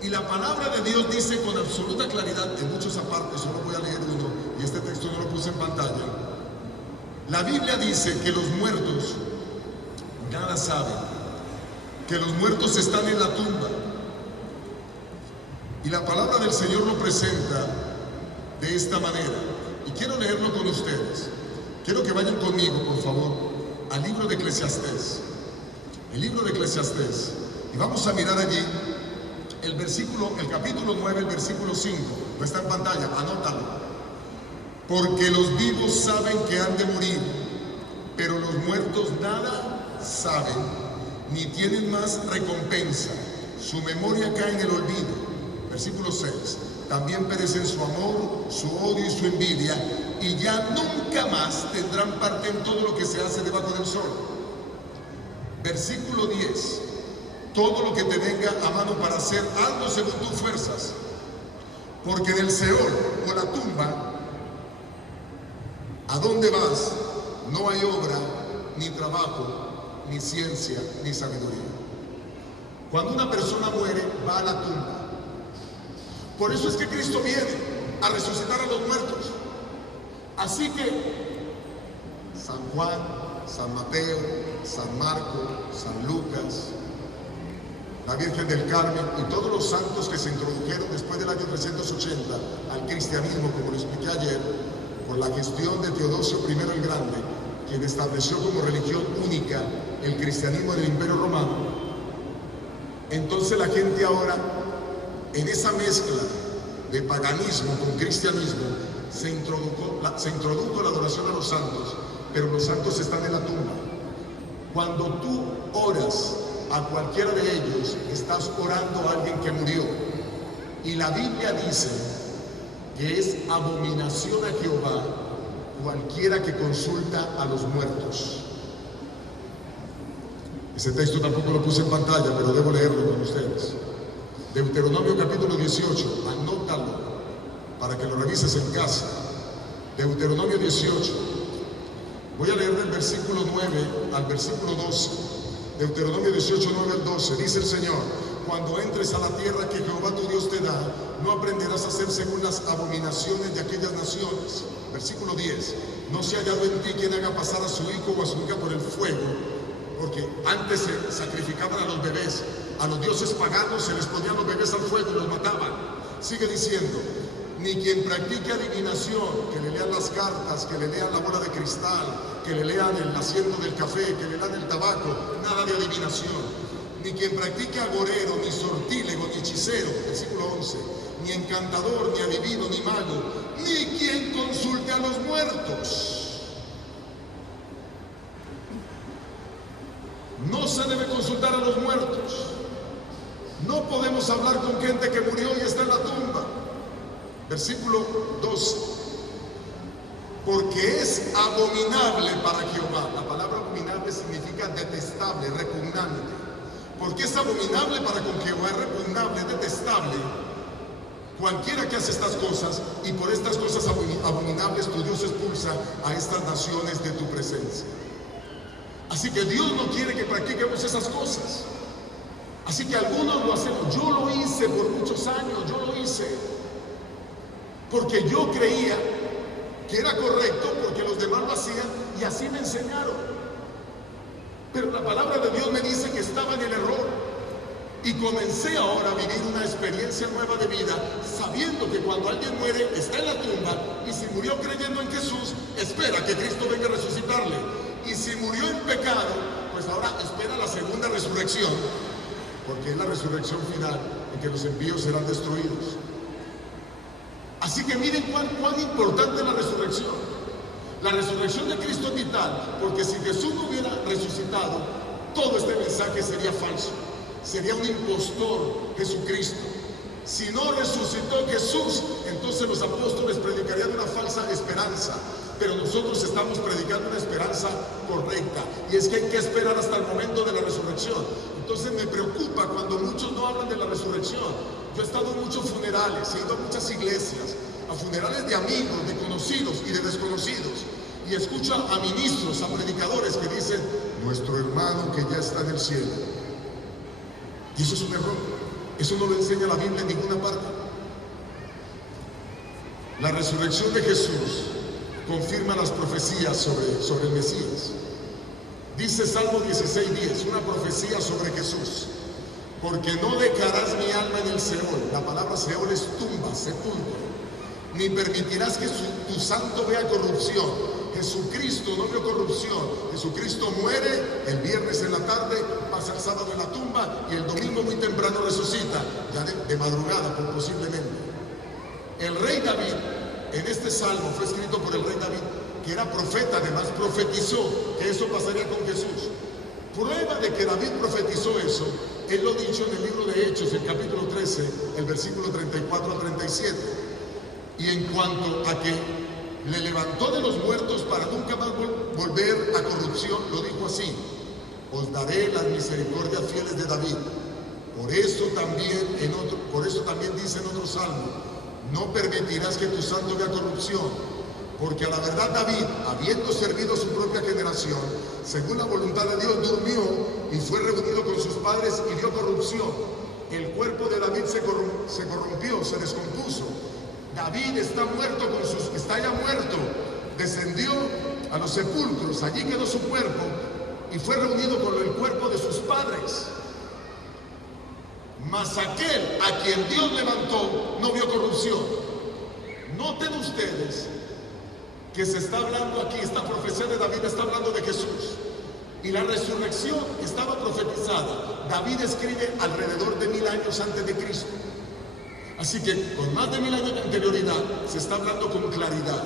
Y la palabra de Dios dice con absoluta claridad, en muchos apartes, solo voy a leer uno, y este texto no lo puse en pantalla. La Biblia dice que los muertos nada saben, que los muertos están en la tumba. Y la palabra del Señor lo presenta de esta manera. Y quiero leerlo con ustedes. Quiero que vayan conmigo, por favor, al libro de Eclesiastés. El libro de Eclesiastés. Y vamos a mirar allí el capítulo 9, el versículo 5. No está en pantalla, anótalo. Porque los vivos saben que han de morir, pero los muertos nada saben, ni tienen más recompensa. Su memoria cae en el olvido. Versículo 6. También perecen su amor, su odio y su envidia, y ya nunca más tendrán parte en todo lo que se hace debajo del sol. Versículo 10. Todo lo que te venga a mano para hacer, hazlo según tus fuerzas, porque en el Seol o la tumba, ¿a dónde vas? No hay obra, ni trabajo, ni ciencia, ni sabiduría. Cuando una persona muere, va a la tumba. Por eso es que Cristo viene a resucitar a los muertos. Así que San Juan, San Mateo, San Marco, San Lucas, la Virgen del Carmen y todos los santos que se introdujeron después del año 380 al cristianismo, como lo expliqué ayer, por la gestión de Teodosio I el Grande, quien estableció como religión única el cristianismo del Imperio Romano. Entonces la gente ahora, en esa mezcla de paganismo con cristianismo, se introdujo la adoración a los santos, pero los santos están en la tumba. Cuando tú oras a cualquiera de ellos, estás orando a alguien que murió. Y la Biblia dice que es abominación a Jehová cualquiera que consulta a los muertos. Ese texto tampoco lo puse en pantalla, pero debo leerlo con ustedes. Deuteronomio capítulo 18, anótalo para que lo revises en casa. Deuteronomio 18. Voy a leer del versículo 9 al versículo 12. Deuteronomio 18, 9 al 12. Dice el Señor: cuando entres a la tierra que Jehová tu Dios te da, no aprenderás a hacer según las abominaciones de aquellas naciones. Versículo 10, no se ha hallado en ti quien haga pasar a su hijo o a su hija por el fuego, porque antes se sacrificaban a los bebés, a los dioses paganos se les ponían los bebés al fuego y los mataban. Sigue diciendo, ni quien practique adivinación, que le lean las cartas, que le lean la bola de cristal, que le lean el asiento del café, que le lean el tabaco, nada de adivinación. Ni quien practique agorero, ni sortílego, ni hechicero, versículo 11, ni encantador, ni adivino, ni mago, ni quien consulte a los muertos. No se debe consultar a los muertos. No podemos hablar con gente que murió y está en la tumba. Versículo 12. Porque es abominable para Jehová. La palabra abominable significa detestable, repugnante. Porque es abominable para con Jehová, es repugnable, detestable. Cualquiera que hace estas cosas, y por estas cosas abominables tu Dios expulsa a estas naciones de tu presencia. Así que Dios no quiere que practiquemos esas cosas. Así que algunos lo hacemos. Yo lo hice por muchos años, yo lo hice. Porque yo creía que era correcto, porque los demás lo hacían y así me enseñaron. Pero la palabra de Dios me dice que estaba en el error. Y comencé ahora a vivir una experiencia nueva de vida, sabiendo que cuando alguien muere está en la tumba, y si murió creyendo en Jesús, espera que Cristo venga a resucitarle. Y si murió en pecado, pues ahora espera la segunda resurrección, porque es la resurrección final en que los impíos serán destruidos. Así que miren cuán importante es la resurrección. La resurrección de Cristo es vital, porque si Jesús no hubiera resucitado, todo este mensaje sería falso. Sería un impostor Jesucristo. Si no resucitó Jesús, entonces los apóstoles predicarían una falsa esperanza. Pero nosotros estamos predicando una esperanza correcta. Y es que hay que esperar hasta el momento de la resurrección. Entonces me preocupa cuando muchos no hablan de la resurrección. Yo he estado en muchos funerales, he ido a muchas iglesias, a funerales de amigos, de conocidos y de desconocidos. Y escucho a ministros, a predicadores que dicen, nuestro hermano que ya está en el cielo. Y eso es un error. Eso no lo enseña la Biblia en ninguna parte. La resurrección de Jesús confirma las profecías sobre el Mesías. Dice Salmo 16:10, una profecía sobre Jesús. Porque no dejarás mi alma en el Seol. La palabra Seol es tumba, sepulcro. Ni permitirás que tu santo vea corrupción. Jesucristo no vio corrupción. Jesucristo muere el viernes en la tarde, pasa el sábado en la tumba y el domingo muy temprano resucita, ya de madrugada posiblemente. El rey David, en este salmo fue escrito por el rey David, que era profeta, además profetizó que eso pasaría con Jesús. Prueba de que David profetizó eso, él lo dicho en el libro de Hechos, el capítulo 13, el versículo 34 al 37. Y en cuanto a que le levantó de los muertos para nunca más volver a corrupción, lo dijo así: os daré las misericordias fieles de David. Por eso también dice en otro salmo: no permitirás que tu santo vea corrupción, porque a la verdad David, habiendo servido a su propia generación, según la voluntad de Dios, durmió y fue reunido con sus padres y vio corrupción. El cuerpo de David se corrompió, se descompuso. David está ya muerto, descendió a los sepulcros, allí quedó su cuerpo y fue reunido con el cuerpo de sus padres. Mas aquel a quien Dios levantó no vio corrupción. Noten ustedes que se está hablando aquí, esta profecía de David está hablando de Jesús. Y la resurrección estaba profetizada. David escribe alrededor de 1000 años antes de Cristo. Así que con más de 1000 años de anterioridad se está hablando con claridad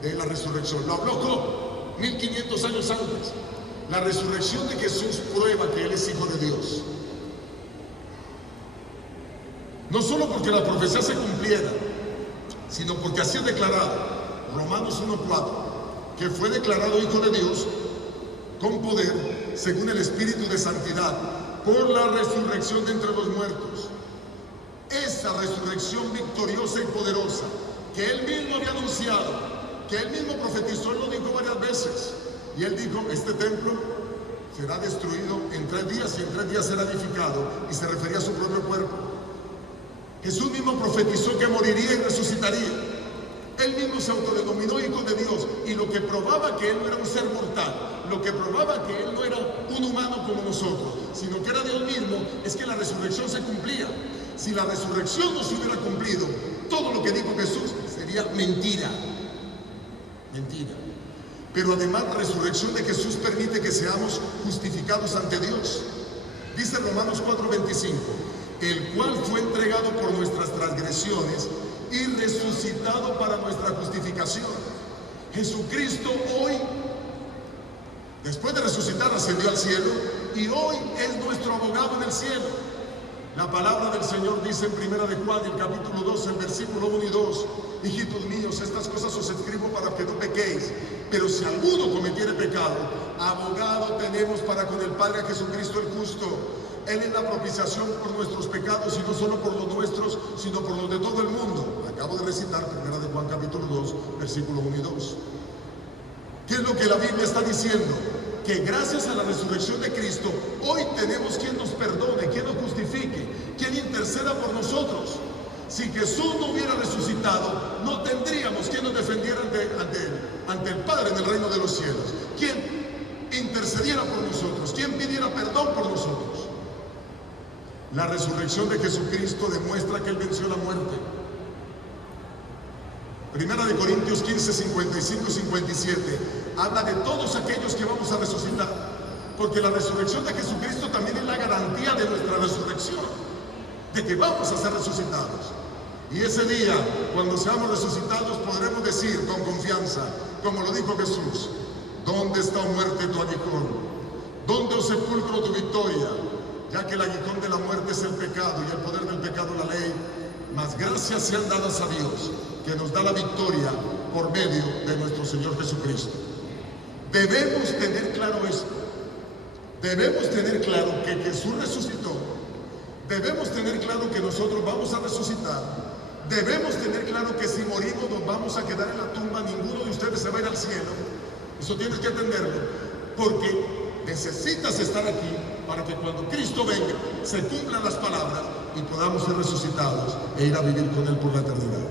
de la resurrección. Lo habló Job 1500 años antes. La resurrección de Jesús prueba que Él es Hijo de Dios. No solo porque la profecía se cumpliera, sino porque así es declarado. Romanos 1:4, que fue declarado Hijo de Dios con poder, según el Espíritu de Santidad, por la resurrección de entre los muertos. Esa resurrección victoriosa y poderosa, que Él mismo había anunciado, que Él mismo profetizó, Él lo dijo varias veces. Y Él dijo, este templo será destruido en 3 días y en 3 días será edificado, y se refería a su propio cuerpo. Jesús mismo profetizó que moriría y resucitaría. Él mismo se autodenominó hijo de Dios, y lo que probaba que él no era un ser mortal, lo que probaba que él no era un humano como nosotros, sino que era Dios mismo, es que la resurrección se cumplía. Si la resurrección no se hubiera cumplido, todo lo que dijo Jesús sería mentira. Mentira. Pero además la resurrección de Jesús permite que seamos justificados ante Dios. Dice Romanos 4:25, el cual fue entregado por nuestras transgresiones y resucitado para nuestra justificación. Jesucristo hoy, después de resucitar, ascendió al cielo, y hoy es nuestro abogado en el cielo. La palabra del Señor dice en 1 de Juan, el capítulo 12, el versículo 1 y 2, hijitos míos, estas cosas os escribo para que no pequéis, pero si alguno cometiere pecado, abogado tenemos para con el Padre, a Jesucristo el justo. Él es la propiciación por nuestros pecados, y no solo por los nuestros, sino por los de todo el mundo. Acabo de recitar 1 de Juan capítulo 2, versículo 1 y 2. ¿Qué es lo que la Biblia está diciendo? Que gracias a la resurrección de Cristo, hoy tenemos quien nos perdone, quien nos justifique, quien interceda por nosotros. Si Jesús no hubiera resucitado, no tendríamos quien nos defendiera ante el Padre en el reino de los cielos, quien intercediera por nosotros, quien pidiera perdón por nosotros. La resurrección de Jesucristo demuestra que Él venció la muerte. Primera de Corintios 15, 55 y 57 habla de todos aquellos que vamos a resucitar, porque la resurrección de Jesucristo también es la garantía de nuestra resurrección, de que vamos a ser resucitados. Y ese día, cuando seamos resucitados, podremos decir con confianza, como lo dijo Jesús: ¿dónde está, oh muerte, tu aguijón? ¿Dónde, oh sepulcro, tu victoria? Ya que el aguijón de la muerte es el pecado, y el poder del pecado la ley, mas gracias sean dadas a Dios, que nos da la victoria por medio de nuestro Señor Jesucristo. Debemos tener claro esto. Debemos tener claro que Jesús resucitó. Debemos tener claro que nosotros vamos a resucitar. Debemos tener claro que si morimos nos vamos a quedar en la tumba. Ninguno de ustedes se va a ir al cielo. Eso tienes que entenderlo, porque necesitas estar aquí para que cuando Cristo venga se cumplan las palabras y podamos ser resucitados e ir a vivir con Él por la eternidad.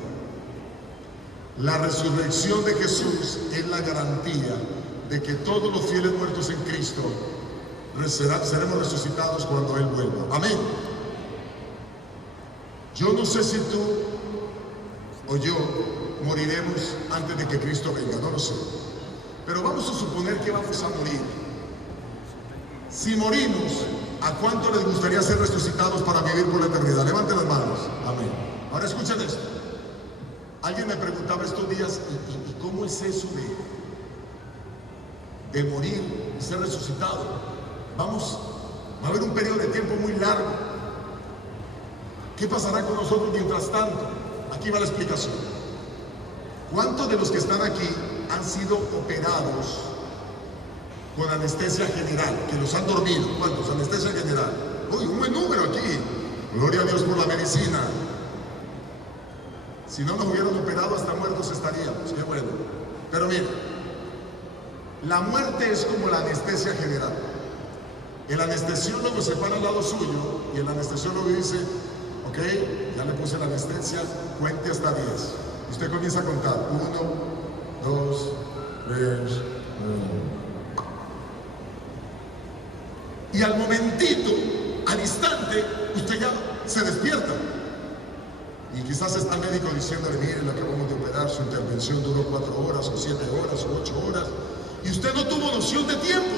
La resurrección de Jesús es la garantía de que todos los fieles muertos en Cristo seremos resucitados cuando Él vuelva. Amén. Yo no sé si tú o yo moriremos antes de que Cristo venga, no lo sé. Pero vamos a suponer que vamos a morir. Si morimos, ¿a cuánto les gustaría ser resucitados para vivir por la eternidad? Levanten las manos. Amén. Ahora escuchen esto. Alguien me preguntaba estos días, ¿y cómo es eso de morir y ser resucitado? Va a haber un periodo de tiempo muy largo. ¿Qué pasará con nosotros mientras tanto? Aquí va la explicación. ¿Cuántos de los que están aquí han sido operados con anestesia general, que los han dormido? ¿Cuántos? Anestesia general. Uy, un buen número aquí. Gloria a Dios por la medicina. Si no nos hubieran operado, hasta muertos estaríamos. Qué bueno. Pero miren, la muerte es como la anestesia general. El anestesiólogo se para al lado suyo y el anestesiólogo dice: ok, ya le puse la anestesia, cuente hasta 10. Usted comienza a contar: 1, 2, 3, 4. Y al momentito, al instante, usted ya se despierta. Y quizás está el médico diciéndole: mire, le acabamos de operar, su intervención duró 4 horas, o 7 horas, o 8 horas. Y usted no tuvo noción de tiempo.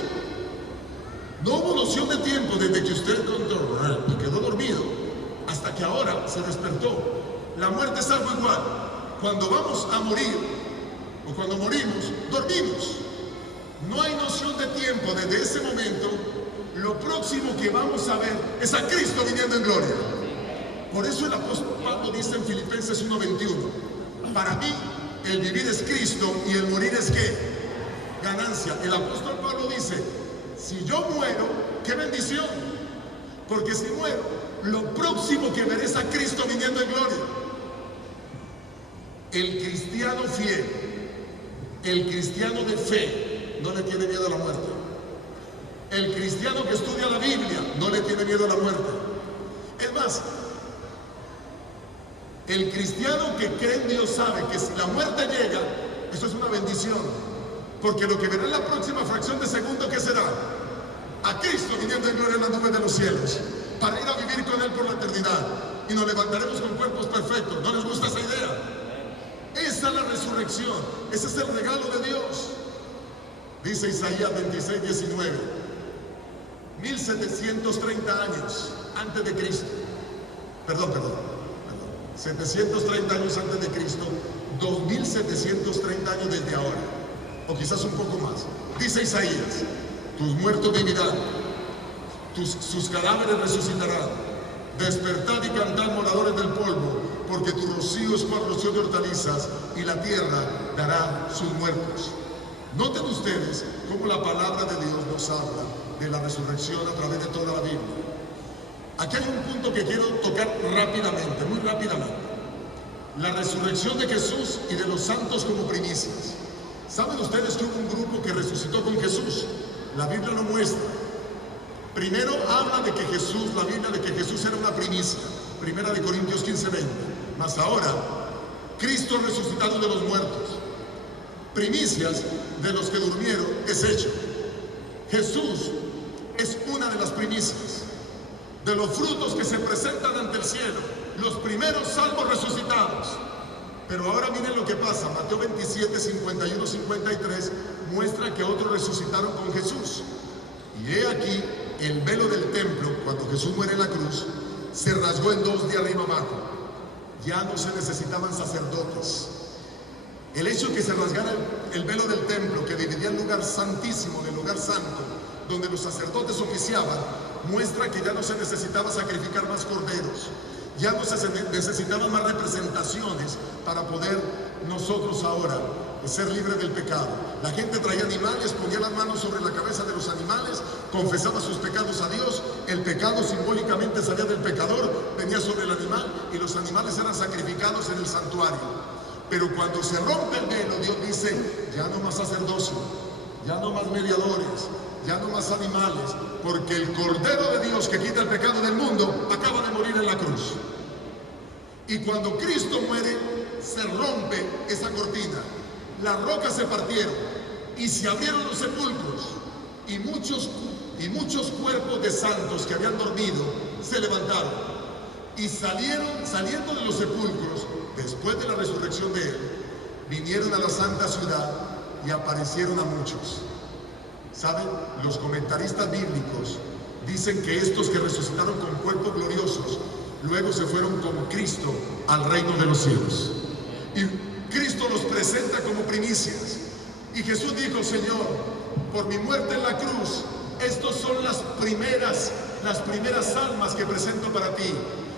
No hubo noción de tiempo desde que usted y quedó dormido hasta que ahora se despertó. La muerte es algo igual. Cuando vamos a morir, o cuando morimos, dormimos. No hay noción de tiempo desde ese momento. Lo próximo que vamos a ver es a Cristo viniendo en gloria. Por eso el apóstol Pablo dice en Filipenses 1:21: para mí el vivir es Cristo y el morir es ¿qué? Ganancia. El apóstol Pablo dice: si yo muero, qué bendición, porque si muero, lo próximo que veré es a Cristo viniendo en gloria. El cristiano fiel, el cristiano de fe, no le tiene miedo a la muerte. El cristiano que estudia la Biblia no le tiene miedo a la muerte. Es más, el cristiano que cree en Dios sabe que si la muerte llega, eso es una bendición. Porque lo que verá en la próxima fracción de segundo, ¿qué será? A Cristo viniendo en gloria en las nubes de los cielos, para ir a vivir con Él por la eternidad. Y nos levantaremos con cuerpos perfectos. ¿No les gusta esa idea? Esa es la resurrección. Ese es el regalo de Dios. Dice Isaías 26, 19. 1730 años antes de Cristo. Perdón. 730 años antes de Cristo. 2730 años desde ahora. O quizás un poco más. Dice Isaías: tus muertos vivirán, sus cadáveres resucitarán. Despertad y cantad, moradores del polvo, porque tu rocío es cual rocío de hortalizas, y la tierra dará sus muertos. Noten ustedes cómo la palabra de Dios nos habla de la resurrección a través de toda la Biblia. Aquí hay un punto que quiero tocar rápidamente, muy rápidamente. La resurrección de Jesús y de los santos como primicias. ¿Saben ustedes que hubo un grupo que resucitó con Jesús? La Biblia lo muestra. Primero habla de que Jesús, la Biblia, de que Jesús era una primicia. Primera de Corintios 15, 20. Mas ahora, Cristo resucitado de los muertos. Primicias de los que durmieron es hecho. Jesús es una de las primicias. De los frutos que se presentan ante el cielo. Los primeros salvos resucitados. Pero ahora miren lo que pasa. Mateo 27, 51, 53 muestra que otros resucitaron con Jesús. Y he aquí, el velo del templo, cuando Jesús muere en la cruz, se rasgó en dos de arriba abajo. Ya no se necesitaban sacerdotes. El hecho que se rasgara el velo del templo, que dividía el lugar santísimo del lugar santo, donde los sacerdotes oficiaban, muestra que ya no se necesitaba sacrificar más corderos. Ya no se necesitaban más representaciones para poder nosotros ahora ser libres del pecado. La gente traía animales, ponía las manos sobre la cabeza de los animales, confesaba sus pecados a Dios, el pecado simbólicamente salía del pecador, venía sobre el animal y los animales eran sacrificados en el santuario. Pero cuando se rompe el velo, Dios dice: ya no más sacerdocio, ya no más mediadores, ya no más animales, porque el Cordero de Dios que quita el pecado del mundo acaba de morir en la cruz. Y cuando Cristo muere, se rompe esa cortina. Las rocas se partieron y se abrieron los sepulcros, y muchos cuerpos de santos que habían dormido se levantaron y saliendo de los sepulcros, después de la resurrección de Él, vinieron a la santa ciudad y aparecieron a muchos. ¿Saben? Los comentaristas bíblicos dicen que estos que resucitaron con cuerpos gloriosos luego se fueron con Cristo al reino de los cielos. Y Cristo los presenta como primicias. Y Jesús dijo: Señor, por mi muerte en la cruz, estos son las primeras almas que presento para ti.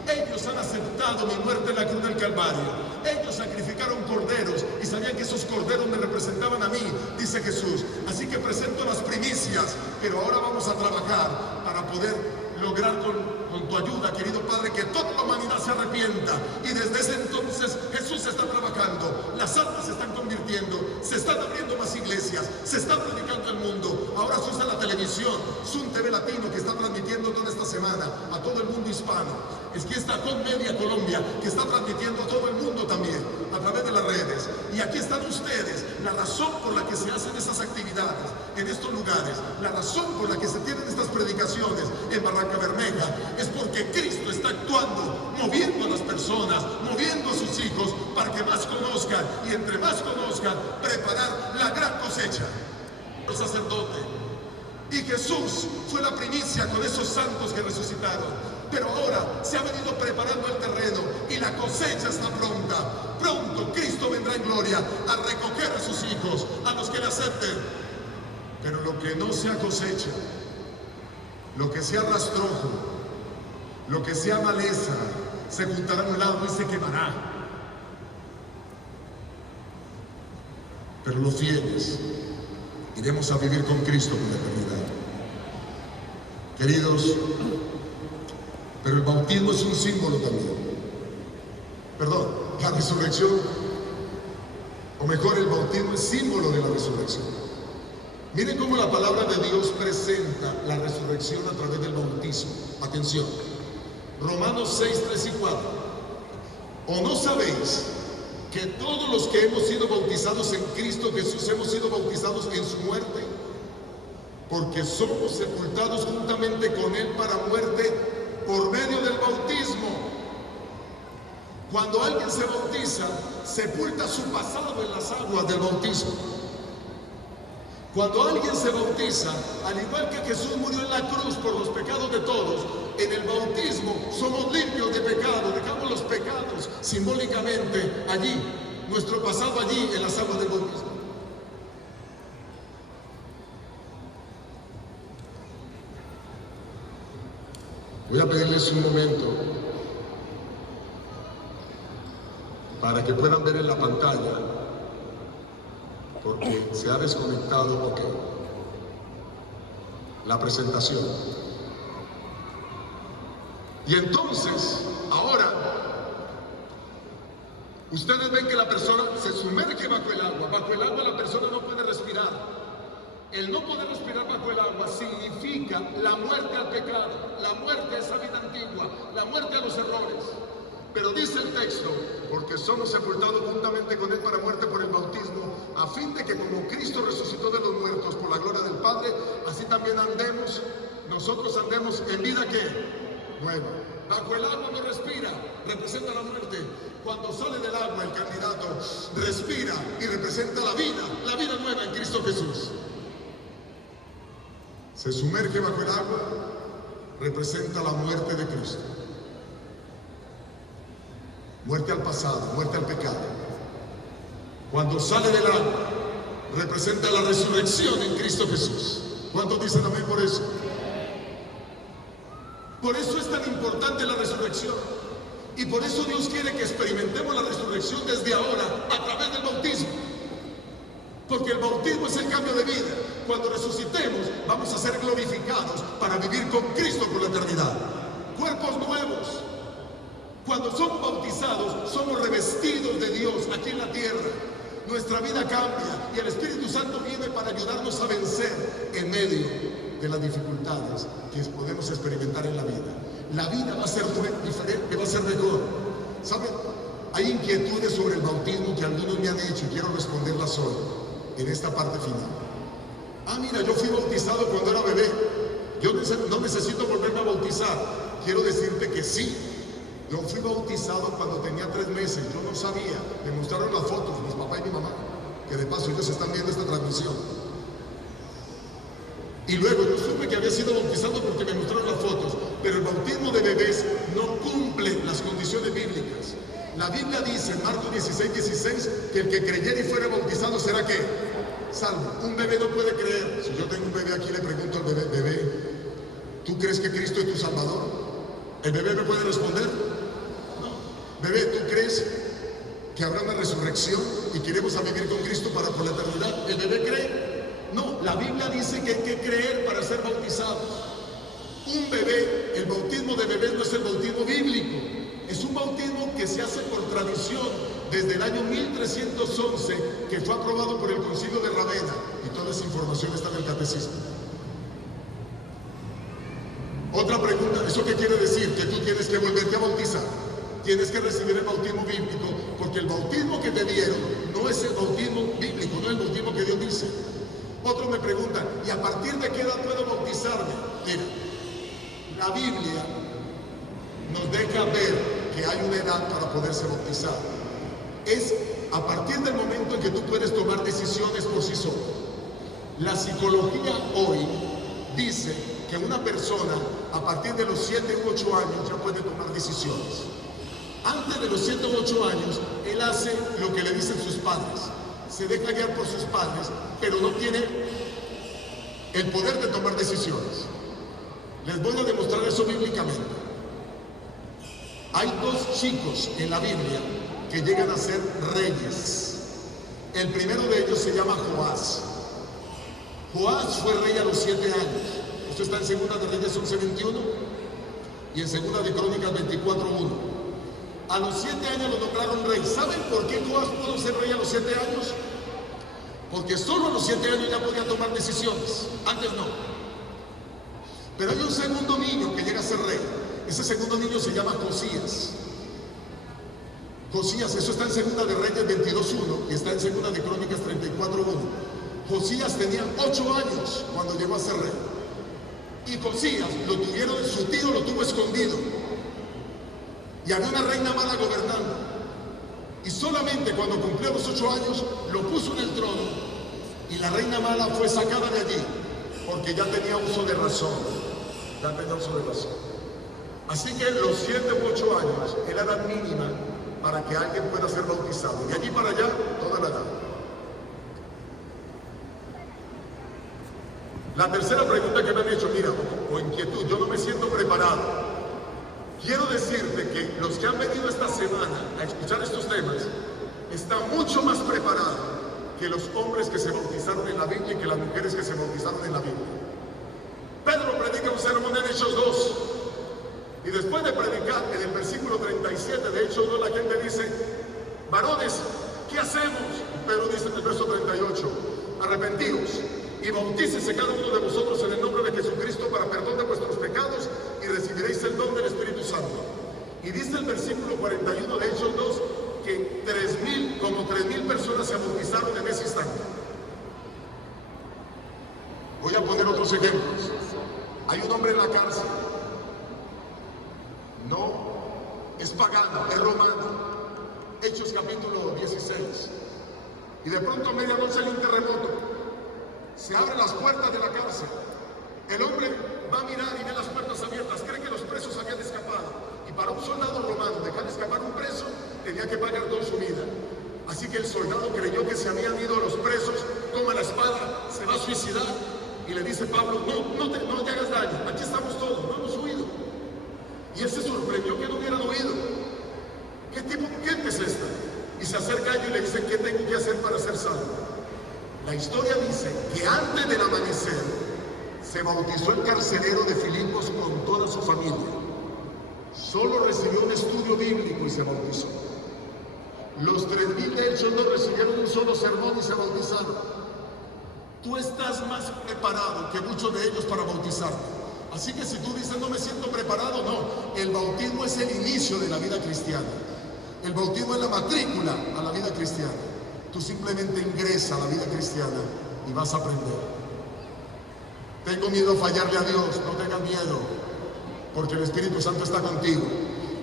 Ellos han aceptado mi muerte en la cruz del Calvario. Ellos sacrificaron corderos y sabían que esos corderos me representaban a mí, dice Jesús. Así que presento las primicias, pero ahora vamos a trabajar para poder lograr con tu ayuda, querido Padre, que toda la humanidad se arrepienta. Y desde ese entonces Jesús está trabajando, las almas se están convirtiendo, se están abriendo más iglesias, se está predicando el mundo. Ahora se usa la televisión, Zoom TV Latino, que está transmitiendo toda esta semana a todo el mundo hispano. Es que está Con Media Colombia, que está transmitiendo a todo el mundo también a través de las redes. Y aquí están ustedes, la razón por la que se hacen esas actividades en estos lugares, la razón por la que se tienen estas predicaciones en Barranca Bermeja, es porque Cristo está actuando, moviendo a las personas, moviendo a sus hijos para que más conozcan, y entre más conozcan, preparar la gran cosecha. El sacerdote. Y Jesús fue la primicia con esos santos que resucitaron. Pero ahora se ha venido preparando el terreno y la cosecha está pronta. Pronto Cristo vendrá en gloria a recoger a sus hijos, a los que le acepten. Pero lo que no sea cosecha, lo que sea rastrojo, lo que sea maleza, se juntará a un lado y se quemará. Pero los fieles iremos a vivir con Cristo por la eternidad. Queridos, pero el bautismo es un símbolo también. Perdón, la resurrección, o mejor, el bautismo es símbolo de la resurrección. Miren cómo la palabra de Dios presenta la resurrección a través del bautismo. Atención, Romanos 6, 3 y 4. ¿O no sabéis que todos los que hemos sido bautizados en Cristo Jesús hemos sido bautizados en su muerte? Porque somos sepultados juntamente con Él para muerte por medio del bautismo. Cuando alguien se bautiza, sepulta su pasado en las aguas del bautismo. Cuando alguien se bautiza, al igual que Jesús murió en la cruz por los pecados de todos, en el bautismo somos limpios de pecado, dejamos los pecados simbólicamente allí, nuestro pasado allí en las aguas del bautismo. Voy a pedirles un momento para que puedan ver en la pantalla, porque se ha desconectado, ok, la presentación. Y entonces, ahora, ustedes ven que la persona se sumerge bajo el agua. Bajo el agua la persona no puede respirar. El no poder respirar bajo el agua significa la muerte al pecado, la muerte a esa vida antigua, la muerte a los errores. Pero dice el texto, porque somos sepultados juntamente con Él para muerte por el bautismo, a fin de que como Cristo resucitó de los muertos por la gloria del Padre, así también nosotros andemos en vida que nueva. Bajo el agua no respira, representa la muerte. Cuando sale del agua el candidato respira y representa la vida nueva en Cristo Jesús. Se sumerge bajo el agua, representa la muerte de Cristo. Muerte al pasado, muerte al pecado. Cuando sale del agua, representa la resurrección en Cristo Jesús. ¿Cuántos dicen amén por eso? Por eso es tan importante la resurrección. Y por eso Dios quiere que experimentemos la resurrección desde ahora, a través del bautismo. Porque el bautismo es el cambio de vida. Cuando resucitemos, vamos a ser glorificados para vivir con Cristo por la eternidad. Cuerpos nuevos. Cuando somos bautizados, somos revestidos de Dios aquí en la tierra. Nuestra vida cambia y el Espíritu Santo viene para ayudarnos a vencer en medio de las dificultades que podemos experimentar en la vida. La vida va a ser diferente, va a ser mejor. ¿Saben? Hay inquietudes sobre el bautismo que algunos me han hecho y quiero responderlas hoy, en esta parte final. Mira, yo fui bautizado cuando era bebé. Yo no necesito volverme a bautizar. Quiero decirte que sí. Yo fui bautizado cuando tenía 3 meses, yo no sabía, me mostraron las fotos, mis papá y mi mamá, que de paso ellos están viendo esta transmisión. Y luego yo supe que había sido bautizado porque me mostraron las fotos, pero el bautismo de bebés no cumple las condiciones bíblicas. La Biblia dice en Marcos 16, 16, que el que creyere y fuere bautizado será ¿qué? Salvo. Un bebé no puede creer. Si yo tengo un bebé aquí, le pregunto al bebé, bebé, ¿tú crees que Cristo es tu Salvador? ¿El bebé me puede responder? Bebé, ¿tú crees que habrá una resurrección y que iremos a vivir con Cristo para por la eternidad? ¿El bebé cree? No, la Biblia dice que hay que creer para ser bautizados. Un bebé, el bautismo de bebés no es el bautismo bíblico. Es un bautismo que se hace por tradición desde el año 1311, que fue aprobado por el Concilio de Ravenna. Y toda esa información está en el Catecismo. Otra pregunta, ¿eso qué quiere decir? Que tú tienes que volverte a bautizar. Tienes que recibir el bautismo bíblico, porque el bautismo que te dieron no es el bautismo bíblico, no es el bautismo que Dios dice. Otros me preguntan, ¿y a partir de qué edad puedo bautizarme? Mira, la Biblia nos deja ver que hay una edad para poderse bautizar. Es a partir del momento en que tú puedes tomar decisiones por sí solo. La psicología hoy dice que una persona a partir de los 7 u 8 años ya puede tomar decisiones. Antes de los 7 u 8 años, él hace lo que le dicen sus padres. Se deja guiar por sus padres, pero no tiene el poder de tomar decisiones. Les voy a demostrar eso bíblicamente. Hay 2 chicos en la Biblia que llegan a ser reyes. El primero de ellos se llama Joás. Joás fue rey a los 7 años. Esto está en 2 de Reyes 11:21 y en 2 de Crónicas 24:1. A los 7 años lo nombraron rey. ¿Saben por qué Joás pudo ser rey a los 7 años? porque solo a los 7 años ya podía tomar decisiones, antes no. Pero hay un segundo niño que llega a ser rey. Ese segundo niño se llama Josías. Josías, eso está en Segunda de Reyes 22:1 y está en Segunda de Crónicas 34:1. Josías tenía 8 años cuando llegó a ser rey. Y Josías su tío lo tuvo escondido. Y había una reina mala gobernando. Y solamente cuando cumplió los 8 años lo puso en el trono. Y la reina mala fue sacada de allí porque ya tenía uso de razón. Ya tenía uso de razón. Así que los 7 u 8 años era la edad mínima para que alguien pueda ser bautizado. Y allí para allá, toda la edad. La tercera pregunta que me han hecho, mira, o inquietud, yo no me siento preparado. Quiero decirte que los que han venido esta semana a escuchar estos temas están mucho más preparados que los hombres que se bautizaron en la Biblia y que las mujeres que se bautizaron en la Biblia. Pedro predica un sermón en Hechos 2. Y después de predicar en el versículo 37 de Hechos 2, la gente dice, varones, ¿qué hacemos? Y Pedro dice en el verso 38, arrepentidos y bautícese cada uno de vosotros en el nombre de Jesucristo para perdón de vuestros pecados y recibiréis el don del Espíritu Santo. Y dice el versículo 41 de Hechos 2 que 3.000 personas se bautizaron en ese instante. Voy a poner otros ejemplos. Hay un hombre en la cárcel. No, es pagano, es romano. Hechos capítulo 16. Y de pronto a medianoche hay un terremoto. Se abren las puertas de la cárcel. El hombre va a mirar y ve las puertas abiertas. Cree que los presos habían escapado. Y para un soldado romano dejar escapar un preso tenía que pagar toda su vida. Así que el soldado creyó que se habían ido los presos, toma la espada, se va a suicidar. Y le dice Pablo, no te hagas daño, aquí estamos todos, no hemos huido. Y él se sorprendió que no hubieran oído. ¿Qué tipo de gente es esta? Y se acerca a ellos y le dice, ¿qué tengo que hacer para ser salvo? La historia dice que antes del amanecer se bautizó el carcelero de Filipos con toda su familia. Solo recibió un estudio bíblico y se bautizó. Los 3.000 de Hechos no recibieron un solo sermón y se bautizaron. Tú estás más preparado que muchos de ellos para bautizarte. Así que si tú dices no me siento preparado, no. El bautismo es el inicio de la vida cristiana. El bautismo es la matrícula a la vida cristiana. Tú simplemente ingresa a la vida cristiana y vas a aprender. Tengo miedo a fallarle a Dios, no tengas miedo, porque el Espíritu Santo está contigo.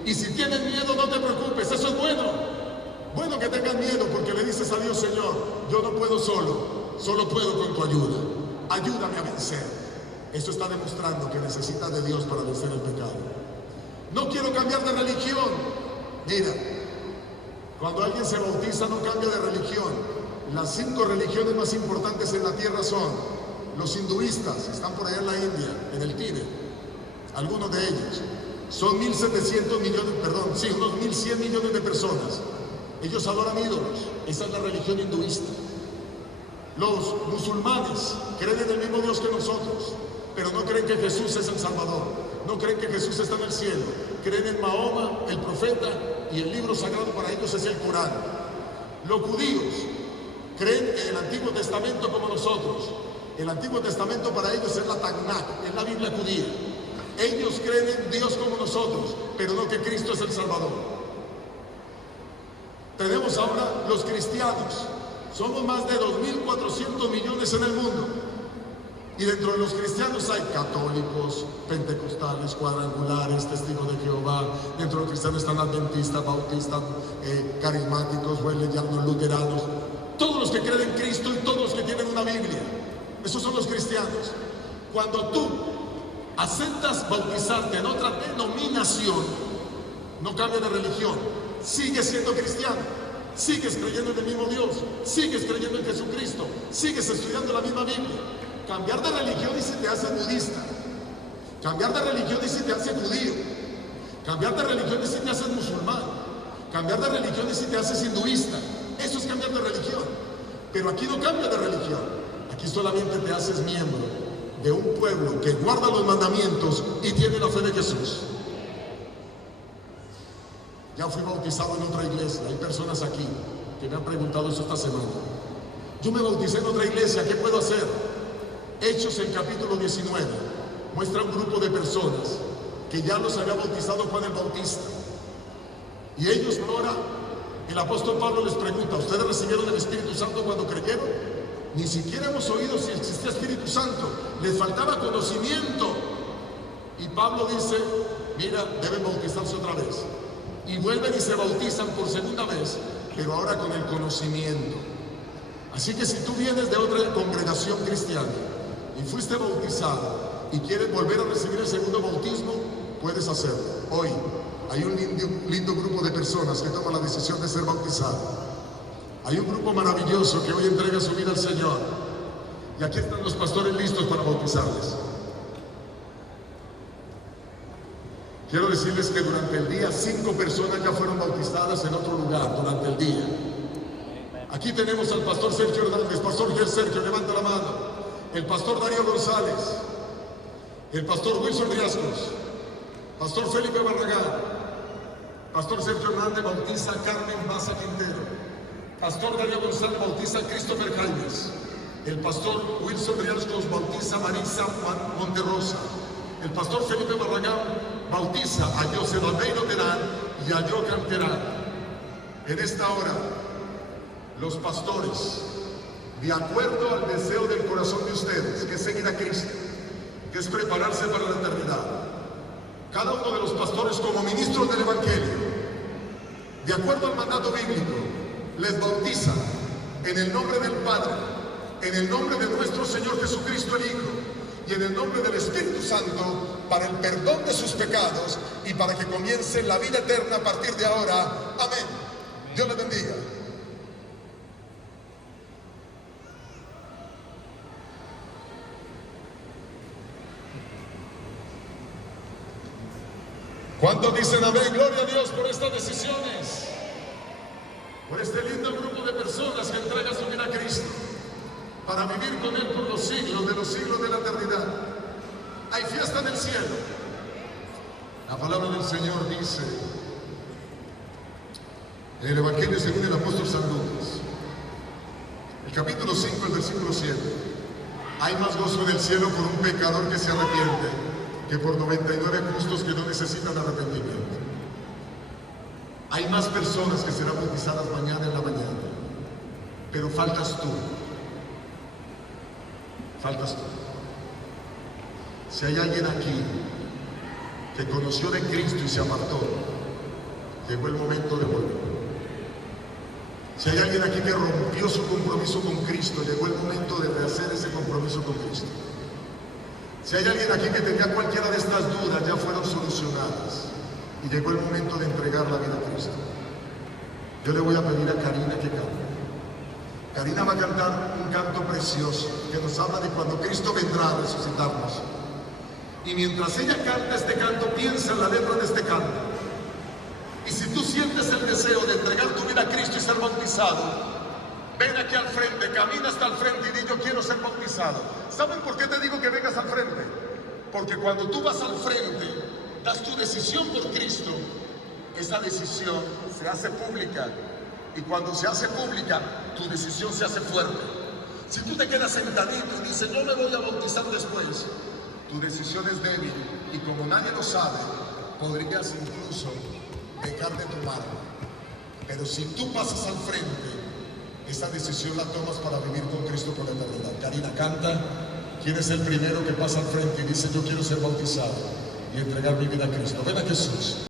Y si tienes miedo, no te preocupes, eso es bueno. Bueno que tengas miedo, porque le dices a Dios, Señor, yo no puedo solo puedo con tu ayuda. Ayúdame a vencer. Eso está demostrando que necesitas de Dios para vencer el pecado. No quiero cambiar de religión. Mira, cuando alguien se bautiza no cambia de religión. Las 5 religiones más importantes en la tierra son los hinduistas, están por allá en la India, en el Tíbet. Algunos de ellos. Son 1.700 millones, unos 1.100 millones de personas. Ellos adoran ídolos. Esa es la religión hinduista. Los musulmanes creen en el mismo Dios que nosotros, pero no creen que Jesús es el Salvador. No creen que Jesús está en el cielo. Creen en Mahoma, el profeta, y el libro sagrado para ellos es el Corán. Los judíos creen en el Antiguo Testamento como nosotros. El Antiguo Testamento para ellos es la Tanakh, es la Biblia judía. Ellos creen en Dios como nosotros, pero no que Cristo es el Salvador. Tenemos ahora los cristianos. Somos más de 2.400 millones en el mundo. Y dentro de los cristianos hay católicos, pentecostales, cuadrangulares, testigos de Jehová. Dentro de los cristianos están adventistas, bautistas, carismáticos, wesleyanos, luteranos. Todos los que creen en Cristo y todos los que tienen una Biblia. Esos son los cristianos. Cuando tú aceptas bautizarte en otra denominación, no cambia de religión, sigues siendo cristiano, sigues creyendo en el mismo Dios, sigues creyendo en Jesucristo, sigues estudiando la misma Biblia. Cambiar de religión y si te haces budista, cambiar de religión y si te haces judío, cambiar de religión y si te haces musulmán, cambiar de religión y si te haces hinduista, eso es cambiar de religión. Pero aquí no cambia de religión, aquí solamente te haces miembro de un pueblo que guarda los mandamientos y tiene la fe de Jesús. Ya fui bautizado en otra iglesia, hay personas aquí que me han preguntado eso esta semana. Yo me bauticé en otra iglesia, ¿qué puedo hacer? Hechos, el capítulo 19, muestra un grupo de personas que ya los había bautizado Juan el Bautista. Y ellos ahora, el apóstol Pablo les pregunta, ¿ustedes recibieron el Espíritu Santo cuando creyeron? Ni siquiera hemos oído si existía Espíritu Santo, les faltaba conocimiento. Y Pablo dice, mira, deben bautizarse otra vez. Y vuelven y se bautizan por segunda vez, pero ahora con el conocimiento. Así que si tú vienes de otra congregación cristiana y fuiste bautizado y quieres volver a recibir el segundo bautismo, puedes hacerlo. Hoy hay un lindo grupo de personas que toman la decisión de ser bautizado. Hay un grupo maravilloso que hoy entrega su vida al Señor. Y aquí están los pastores listos para bautizarles. Quiero decirles que durante el día 5 personas ya fueron bautizadas en otro lugar durante el día. Aquí tenemos al pastor Sergio Hernández. Pastor Sergio, levanta la mano. El pastor Darío González, el pastor Wilson Riascos, pastor Felipe Barragán, pastor Sergio Hernández bautiza a Carmen Maza Quintero, pastor Darío González bautiza a Christopher Jaimes, el pastor Wilson Riascos bautiza a Marisa Monterrosa, el pastor Felipe Barragán bautiza a José Almeida Terán y a Johan Terán. En esta hora, los pastores, de acuerdo al deseo del corazón de ustedes, que es seguir a Cristo, que es prepararse para la eternidad, cada uno de los pastores como ministros del Evangelio, de acuerdo al mandato bíblico, les bautiza en el nombre del Padre, en el nombre de nuestro Señor Jesucristo el Hijo y en el nombre del Espíritu Santo para el perdón de sus pecados y para que comiencen la vida eterna a partir de ahora. Amén. Dios les bendiga. ¿Cuántos dicen amén? Gloria a Dios por estas decisiones, por este lindo grupo de personas que entrega su vida a Cristo para vivir con Él por los siglos de la eternidad. Hay fiesta en el cielo. La palabra del Señor dice en el Evangelio según el apóstol San Lucas, el capítulo 5, el versículo 7. Hay más gozo en el cielo por un pecador que se arrepiente que por 99 justos que no necesitan arrepentimiento. Hay más personas que serán bautizadas mañana en la mañana, pero faltas tú. Faltas tú. Si hay alguien aquí que conoció de Cristo y se apartó, llegó el momento de volver. Si hay alguien aquí que rompió su compromiso con Cristo, llegó el momento de rehacer ese compromiso con Cristo. Si hay alguien aquí que tenía cualquiera de estas dudas, ya fueron solucionadas y llegó el momento de entregar la vida a Cristo. Yo le voy a pedir a Karina que cante. Karina va a cantar un canto precioso que nos habla de cuando Cristo vendrá a resucitarnos. Y mientras ella canta este canto, piensa en la letra de este canto. Y si tú sientes el deseo de entregar tu vida a Cristo y ser bautizado, ven aquí al frente, camina hasta el frente y di: yo quiero ser bautizado. ¿Saben por qué te digo que vengas al frente? Porque cuando tú vas al frente, das tu decisión por Cristo, esa decisión se hace pública. Y cuando se hace pública, tu decisión se hace fuerte. Si tú te quedas sentadito y dices: yo me voy a bautizar después, tu decisión es débil. Y como nadie lo sabe, podrías incluso dejar de tomarla. Pero si tú pasas al frente, esa decisión la tomas para vivir con Cristo por la eternidad. Karina, canta. ¿Quién es el primero que pasa al frente y dice: yo quiero ser bautizado y entregar mi vida a Cristo? Ven a Jesús.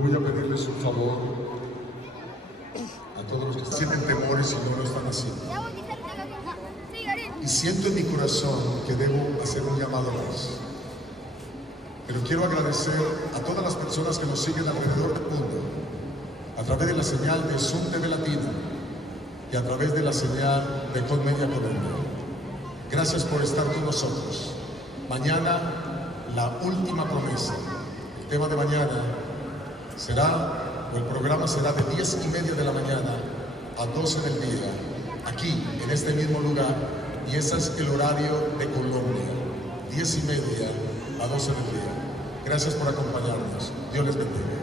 voy a pedirles un favor a todos los que sienten temores y no lo están haciendo. Y siento en mi corazón que debo hacer un llamado más. Pero quiero agradecer a todas las personas que nos siguen alrededor del mundo, a través de la señal de Zoom TV Latino y a través de la señal de Colmedia Colombia. Gracias por estar con nosotros. Mañana, la última promesa. El tema de mañana será, o el programa será de 10:30 de la mañana a 12 del día, aquí, en este mismo lugar, y ese es el horario de Colombia, 10:30 a 12 del día. Gracias por acompañarnos. Dios les bendiga.